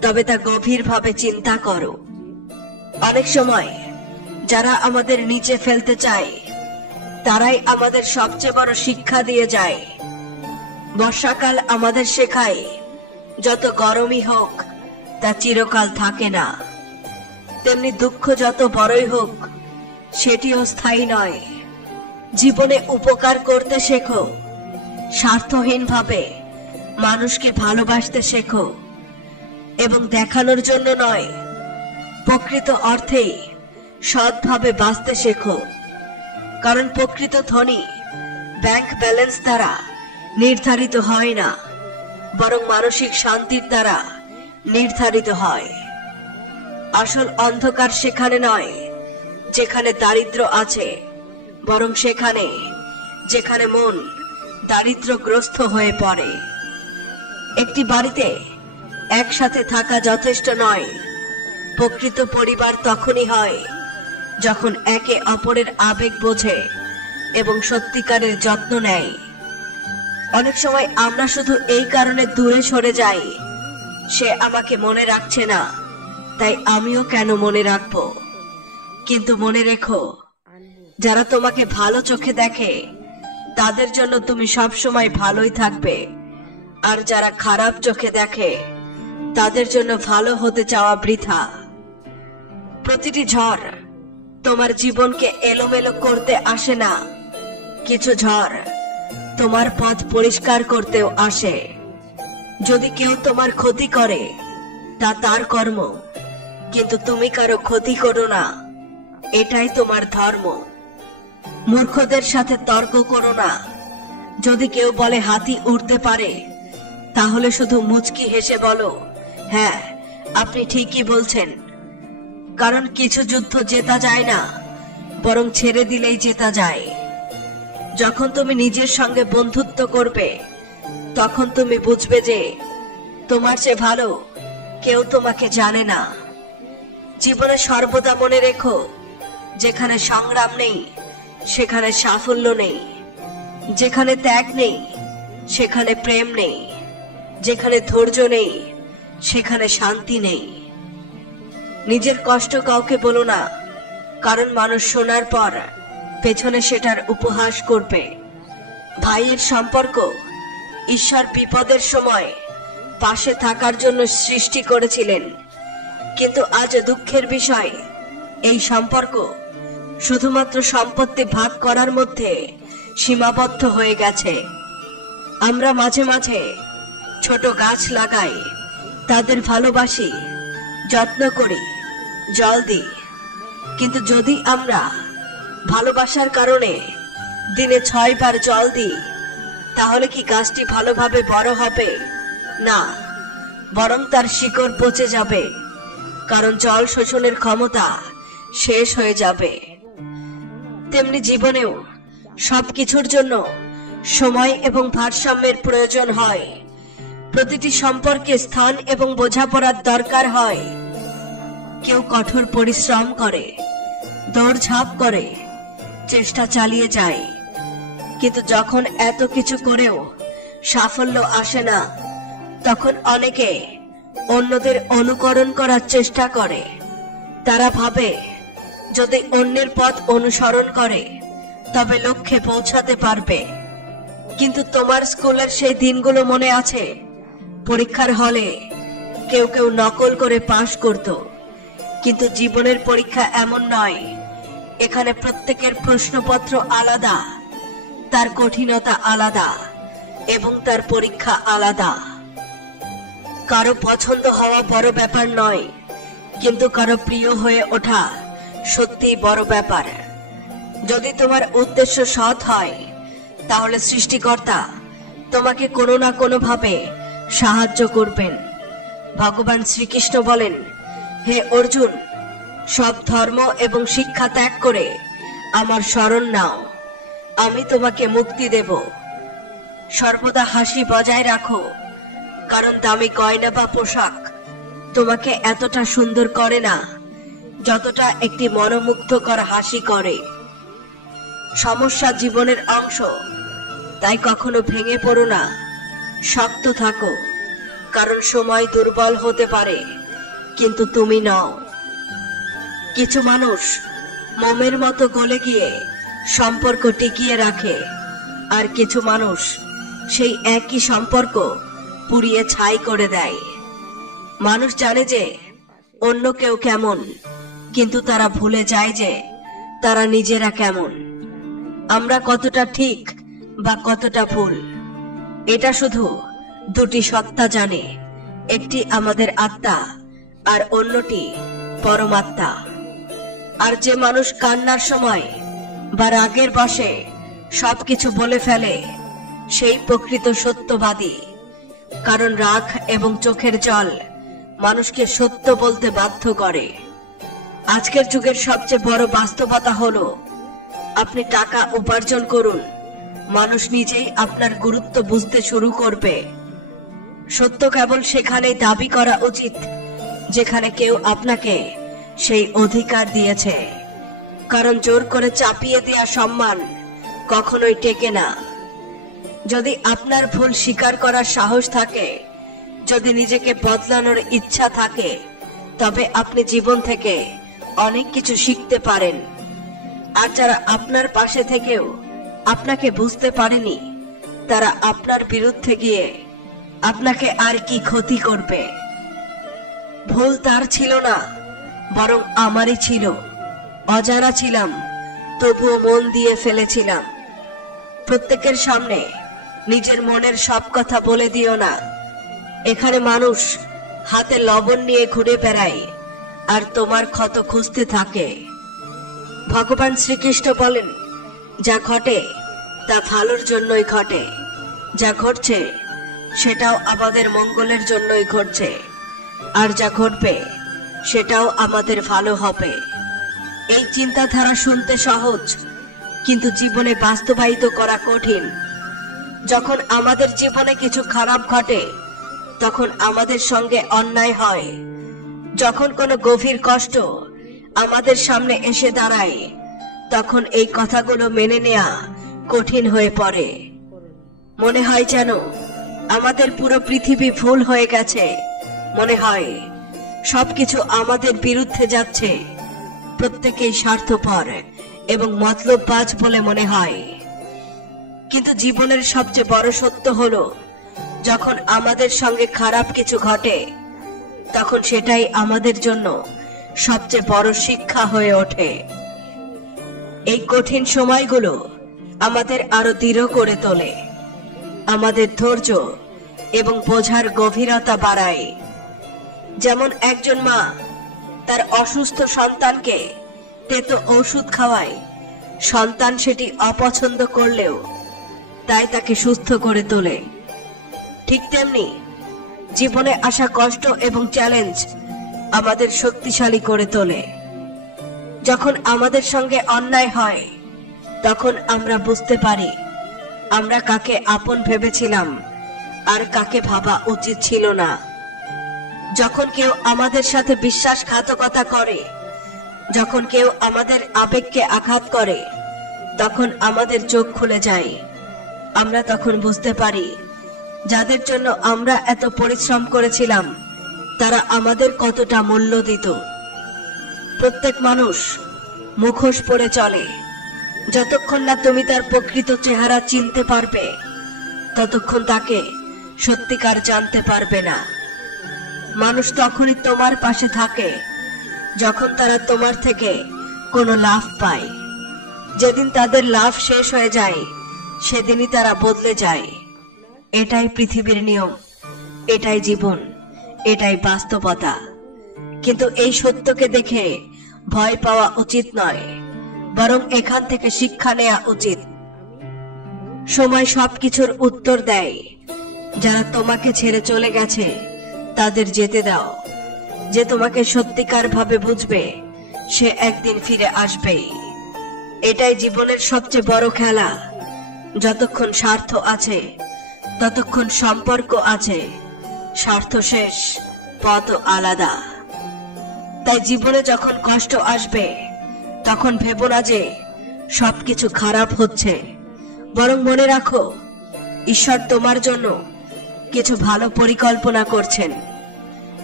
তবে তা গভীরভাবে চিন্তা করো। অনেক সময় যারা আমাদের নিচে ফেলতে চায় তারাই আমাদের সবচেয়ে বড় শিক্ষা দিয়ে যায়। বর্ষাকাল আমাদের শেখায় যত গরমই হোক তা চিরকাল থাকে না, তেমনি দুঃখ যত বড়ই হোক সেটিও স্থায়ী নয়। জীবনে উপকার করতে শেখো, স্বার্থহীনভাবে মানুষকে ভালোবাসতে শেখো, এবং দেখানোর জন্য নয়, প্রকৃত অর্থেই সৎভাবে বাঁচতে শেখো। কারণ প্রকৃত ধনী ব্যাংক ব্যালেন্স দ্বারা নির্ধারিত হয় না, বরং মানসিক শান্তির দ্বারা নির্ধারিত হয়। আসল অন্ধকার সেখানে নয় যেখানে দারিদ্র্য আছে, বরং সেখানে যেখানে মন দারিদ্র্যগ্রস্ত হয়ে পড়ে। একটি বাড়িতে একসাথে থাকা যথেষ্ট নয়। প্রকৃত পরিবার তখনই হয় যখন একে অপরের আবেগ বোঝে এবং সত্যিকারের যত্ন নেয়। অনেক সময় আমরা শুধু এই কারণে দূরে সরে যাই, সে আমাকে মনে রাখছে না, তাই আমিও কেন মনে রাখবো। কিন্তু মনে রেখো, যারা তোমাকে ভালো চোখে দেখে তাদের জন্য তুমি সব সময় ভালোই থাকবে, আর যারা খারাপ চোখে দেখে তাদের জন্য ভালো হতে চাওয়া বৃথা। প্রতিটি ঝড় তোমার জীবনকে এলোমেলো করতে আসে না, কিছু ঝড় তোমার পথ পরিষ্কার করতেও আসে। যদি কেউ তোমার ক্ষতি করে তা তার কর্ম, কিন্তু তুমি কারো ক্ষতি করো না, এটাই তোমার ধর্ম। মূর্খদের সাথে তর্ক করো না। যদি কেউ বলে হাতি উড়তে পারে, তাহলে শুধু মুচকি হেসে বলো, হ্যাঁ আপনি ঠিকই বলছেন। কারণ কিছু যুদ্ধ জেতা যায় না, বরং ছেড়ে দিলেই জেতা যায়। যখন তুমি নিজের সঙ্গে বন্ধুত্ব করবে, তখন তুমি বুঝবে যে তোমার চেয়ে ভালো কেউ তোমাকে জানে না। জীবনে সর্বদা মনে রেখো, যেখানে সংগ্রাম নেই সেখানে সাফল্য নেই, যেখানে ত্যাগ নেই সেখানে প্রেম নেই, যেখানে ধৈর্য নেই সেখানে শান্তি নেই। নিজের কষ্ট কাউকে বলো না, কারণ মানুষ শোনার পর পেছনে সেটার উপহাস করবে। ভাইয়ের সম্পর্ক ঈশ্বর বিপদের সময় পাশে থাকার জন্য সৃষ্টি করেছিলেন, কিন্তু আজ দুঃখের বিষয় এই সম্পর্ক শুধুমাত্র সম্পত্তি ভাগ করার মধ্যে সীমাবদ্ধ হয়ে গেছে। আমরা মাঝে মাঝে ছোট গাছ লাগাই, তাদের ভালোবাসি, যত্ন করি, জল দিই, কিন্তু যদি আমরা ভালোবাসার কারণে দিনে 6 বার জল দিই, তাহলে কি গাছটি ভালোভাবে বড় হবে? না, বরং তার শিকড় পচে যাবে, কারণ জল শোষণের ক্ষমতা শেষ হয়ে যাবে। তেমনি জীবনেও সবকিছুর জন্য সময় এবং ভারসাম্যের প্রয়োজন হয়। প্রতিটি সম্পর্কে স্থান এবং বোঝাপড়ার দরকার হয়। কেউ কঠোর পরিশ্রম করে, দৌড়ঝাঁপ করে, চেষ্টা চালিয়ে যায়, কিন্তু যখন এত কিছু করেও সাফল্য আসে না, তখন অনেকে অন্যদের অনুকরণ করার চেষ্টা করে। তারা ভাবে যদি অন্যের পথ অনুসরণ করে তবে লক্ষ্যে পৌঁছাতে পারবে। কিন্তু তোমার স্কুলের সেই দিনগুলো মনে আছে? পরীক্ষার হলে কেউ কেউ নকল করে পাশ করত, কিন্তু জীবনের পরীক্ষা এমন নয়। এখানে প্রত্যেকের প্রশ্নপত্র আলাদা, তার কঠিনতা আলাদা এবং তার পরীক্ষা আলাদা। কারো পছন্দ হওয়া বড় ব্যাপার নয়, কিন্তু কারো প্রিয় হয়ে ওঠা সত্যি বড় ব্যাপার। যদি তোমার উদ্দেশ্য সৎ হয়, তাহলে সৃষ্টিকর্তা তোমাকে কোনো না কোনো ভাবে সাহায্য করবেন। ভগবান শ্রীকৃষ্ণ বলেন, হে অর্জুন, সব ধর্ম এবং শিক্ষা ত্যাগ করে আমার শরণ নাও, আমি তোমাকে মুক্তি দেব। সর্বদা হাসি বজায় রাখো, কারণ দামি গয়না বা পোশাক তোমাকে এতটা সুন্দর করে না যতটা একটি মনোমুগ্ধকর হাসি করে। সমস্যা জীবনের অংশ, তাই কখনো ভেঙে পড়ো না, শক্ত থাকো, কারণ সময় দুর্বল হতে পারে। কিন্তু তুমি নও। কিছু মানুষ মোমের মতো গলে গিয়ে সম্পর্ক টিকিয়ে রাখে, আর কিছু মানুষ সেই একই সম্পর্ক পুড়িয়ে ছাই করে দেয়। মানুষ জানে যে অন্য কেউ কেমন, কিন্তু তারা ভুলে যায় যে তারা নিজেরা কেমন। আমরা কতটা ঠিক বা কতটা ভুল, এটা শুধু দুটি সত্তা জানে, একটি আমাদের আত্মা আর অন্যটি পরমাত্মা। আর যে মানুষ কান্নার সময় বা রাগের বশে সবকিছু বলে ফেলে, সেই প্রকৃত সত্যবাদী। কারণ রাগ এবং চোখের জল মানুষকে সত্য বলতে বাধ্য করে। আজকের যুগের সবচেয়ে বড় বাস্তবতা হলো, আপনি টাকা উপার্জন করুন, মানুষ নিজেই আপনার গুরুত্ব বুঝতে শুরু করবে। সত্য কেবল সেখানেই দাবি করা উচিত যেখানে কেউ আপনাকে সেই অধিকার দিয়েছে। কারণ জোর করে চাপিয়ে দেওয়া সম্মান কখনোই টেকে না। যদি আপনার ভুল স্বীকার করার সাহস থাকে, যদি নিজেকে বদলানোর ইচ্ছা থাকে, তবে আপনি জীবন থেকে অনেক কিছু শিখতে পারেন। আর যারা আপনার পাশে থেকেও আপনাকে বুঝতে পারেনি, তারা আপনার বিরুদ্ধে গিয়ে আপনাকে আর কি ক্ষতি করবে। ভুল তার ছিল না, বরং আমারই ছিল। অজানা ছিলাম, তবুও মন দিয়ে ফেলেছিলাম। প্রত্যেকের সামনে নিজের মনের সব কথা বলে দিও না। এখানে মানুষ হাতে লবণ নিয়ে ঘুরে বেড়ায় আর তোমার ক্ষত খুঁজতে থাকে। ভগবান শ্রীকৃষ্ণ বলেন, যা ঘটে তা ভালোর জন্যই ঘটে, যা ঘটছে সেটাও আমাদের মঙ্গলের জন্যই ঘটছে, আর যা ঘটবে সেটাও আমাদের ভালো হবে। এই চিন্তাধারা শুনতে সহজ, কিন্তু জীবনে বাস্তবায়িত করা কঠিন। যখন আমাদের জীবনে কিছু খারাপ ঘটে, তখন আমাদের সঙ্গে অন্যায় হয়। যখন কোনো গভীর কষ্ট আমাদের সামনে এসে দাঁড়ায়, তখন এই কথাগুলো মেনে নেওয়া কঠিন হয়ে পড়ে। মনে হয় যেন আমাদের পুরো পৃথিবী ভুল হয়ে গেছে। মনে হয় সবকিছু আমাদের বিরুদ্ধে যাচ্ছে। প্রত্যেকেই স্বার্থপর এবং মতলববাজ বলে মনে হয়। কিন্তু জীবনের সবচেয়ে বড় সত্য হলো, যখন আমাদের সঙ্গে খারাপ কিছু ঘটে, তখন সেটাই আমাদের জন্য সবচেয়ে বড় শিক্ষা হয়ে ওঠে। এই কঠিন সময়গুলো আমাদের আরো দৃঢ় করে তোলে, আমাদের ধৈর্য এবং বোঝার গভীরতা বাড়ায়। যেমন একজন মা তার অসুস্থ সন্তানকে তেতো ওষুধ খাওয়ায়, সন্তান সেটি অপছন্দ করলেও তাই তাকে সুস্থ করে তোলে। ঠিক তেমনি জীবনে আসা কষ্ট এবং চ্যালেঞ্জ আমাদের শক্তিশালী করে তোলে। যখন আমাদের সঙ্গে অন্যায় হয়, তখন আমরা বুঝতে পারি আমরা কাকে আপন ভেবেছিলাম আর কাকে ভাবা উচিত ছিল না। যখন কেউ আমাদের সাথে বিশ্বাসঘাতকতা করে, যখন কেউ আমাদের আবেগকে আঘাত করে, তখন আমাদের চোখ খুলে যায়। আমরা তখন বুঝতে পারি যাদের জন্য আমরা এত পরিশ্রম করেছিলাম, তারা আমাদের কতটা মূল্য দিত। প্রত্যেক মানুষ মুখোশ পরে চলে। যতক্ষণ না তুমি তার প্রকৃত চেহারা চিনতে পারবে, ততক্ষণ তাকে সত্যিকার জানতে পারবে না। মানুষ তখনই তোমার পাশে থাকে যখন তারা তোমার থেকে কোনো লাভ পায়। যেদিন তাদের লাভ শেষ হয়ে যায়, সেদিনই তারা বদলে যায়। এটাই পৃথিবীর নিয়ম, এটাই জীবন, এটাই বাস্তবতা। কিন্তু এই সত্যকে দেখে ভয় পাওয়া উচিত নয়, বরং এখান থেকে শিক্ষা নেওয়া উচিত। সময় সবকিছুর উত্তর দেয়। যারা তোমাকে ছেড়ে চলে গেছে, তাদের যেতে দাও। যে তোমাকে সত্যিকার ভাবে বুঝবে, সে একদিন ফিরে আসবেই। এটাই জীবনের সবচেয়ে বড় খেলা। যতক্ষণ স্বার্থ আছে, ততক্ষণ সম্পর্ক আছে। স্বার্থ শেষ, পথ আলাদা। তাই জীবনে যখন কষ্ট আসবে, তখন ভেবো না যে সবকিছু খারাপ হচ্ছে, বরং মনে রাখো ঈশ্বর তোমার জন্য কিছু ভালো পরিকল্পনা করছেন।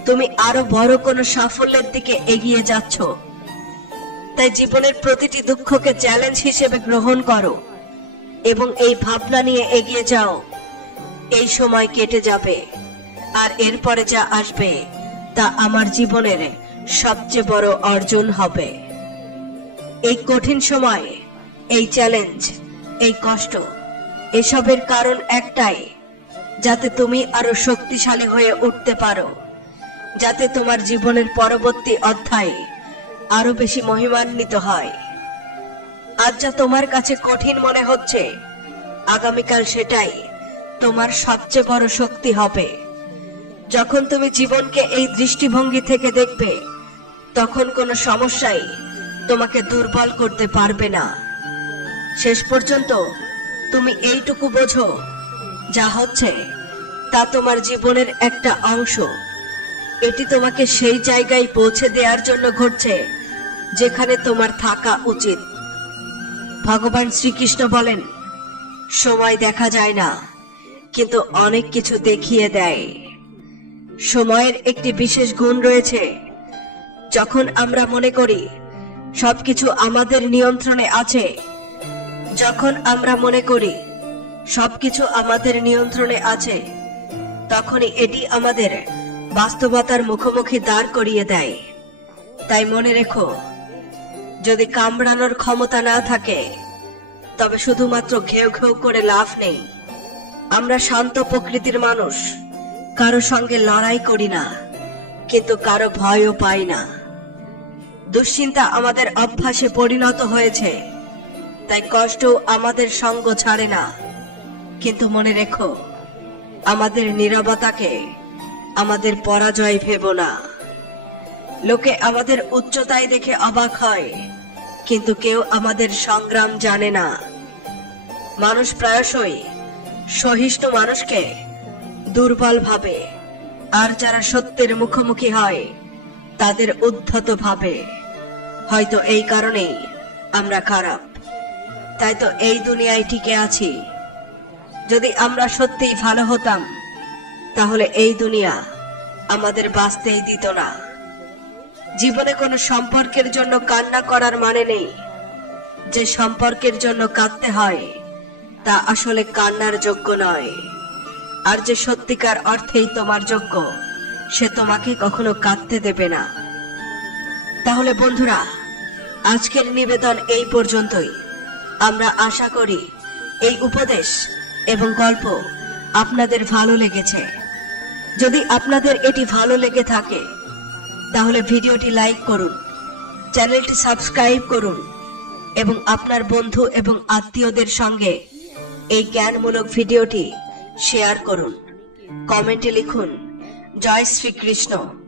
তুমি আরো বড় কোনো সাফল্যের দিকে এগিয়ে যাচ্ছ। তাই জীবনের প্রতিটি দুঃখকে চ্যালেঞ্জ হিসেবে গ্রহণ করো এবং এই ভাবনা নিয়ে এগিয়ে যাও, এই সময় কেটে যাবে, আর এরপরে যা আসবে তা আমার জীবনের সবচেয়ে বড় অর্জন হবে। এই কঠিন সময়, এই চ্যালেঞ্জ, এই কষ্ট, এসবের কারণ একটাই, যাতে তুমি আরো শক্তিশালী হয়ে উঠতে পারো, যাতে তোমার জীবনের পরবর্তী অধ্যায় আরো বেশি মহিমান্বিত হয়। আজ যা তোমার কাছে কঠিন মনে হচ্ছে, আগামীকাল সেটাই তোমার সবচেয়ে বড় শক্তি হবে। যখন তুমি জীবনকে এই দৃষ্টিভঙ্গি থেকে দেখবে, তখন কোনো সমস্যাই তোমাকে দুর্বল করতে পারবে না। শেষ পর্যন্ত তুমি এইটুকু বোঝো, যা হচ্ছে তা তোমার জীবনের একটা অংশ। এটি তোমাকে সেই জায়গায় পৌঁছে দেওয়ার জন্য ঘটছে যেখানে তোমার থাকা উচিত। ভগবান শ্রীকৃষ্ণ বলেন, সময় দেখা যায় না, কিন্তু অনেক কিছু দেখিয়ে দেয়। সময়ের একটি বিশেষ গুণ রয়েছে। যখন আমরা মনে করি সবকিছু আমাদের নিয়ন্ত্রণে আছে, যখন আমরা মনে করি সবকিছু আমাদের নিয়ন্ত্রণে আছে, তখনই এটি আমাদের বাস্তবতার মুখোমুখি দাঁড় করিয়ে দেয়। তাই মনে রেখো, যদি কামড়ানোর ক্ষমতা না থাকে, তবে শুধুমাত্র ঘেউ ঘেউ করে লাভ নেই। আমরা শান্ত প্রকৃতির মানুষ, কারো সঙ্গে লড়াই করি না, কিন্তু কারো ভয়ও পাই না। দুশ্চিন্তা আমাদের অভ্যাসে পরিণত হয়েছে, তাই কষ্ট আমাদের সঙ্গ ছাড়ে না। কিন্তু মনে রেখো, আমাদের নীরবতাকে আমাদের পরাজয় ভেবো না। লোকে আমাদের উচ্চতায় দেখে অবাক হয়, কিন্তু কেউ আমাদের সংগ্রাম জানে না। মানুষ প্রায়শই সহিষ্ণু মানুষকে দুর্বল ভাবে, আর যারা সত্যের মুখোমুখি হয় তাদের উদ্ধত ভাবে। হয়তো এই কারণেই আমরা খারাপ, তাই তো এই দুনিয়ায় টিকে আছি। যদি আমরা সত্যিই ভালো হতাম, তাহলে এই দুনিয়া আমাদের বাঁচতেই দিত না। জীবনে কোনো সম্পর্কের জন্য কান্না করার মানে নেই। যে সম্পর্কের জন্য কাঁদতে হয়, তা আসলে কান্নার যোগ্য নয়। আর যে সত্যিকার অর্থেই তোমার যোগ্য, সে তোমাকে কখনো কাঁদতে দেবে না। তাহলে বন্ধুরা, আজকের নিবেদন এই পর্যন্তই। আমরা আশা করি এই উপদেশ এবং গল্প আপনাদের ভালো লেগেছে। যদি আপনাদের এটি ভালো লেগে থাকে, তাহলে ভিডিওটি লাইক করুন, চ্যানেলটি সাবস্ক্রাইব করুন এবং আপনার বন্ধু এবং আত্মীয়দের সঙ্গে এই জ্ঞানমূলক ভিডিওটি শেয়ার করুন। কমেন্টে লিখুন, জয় শ্রীকৃষ্ণ।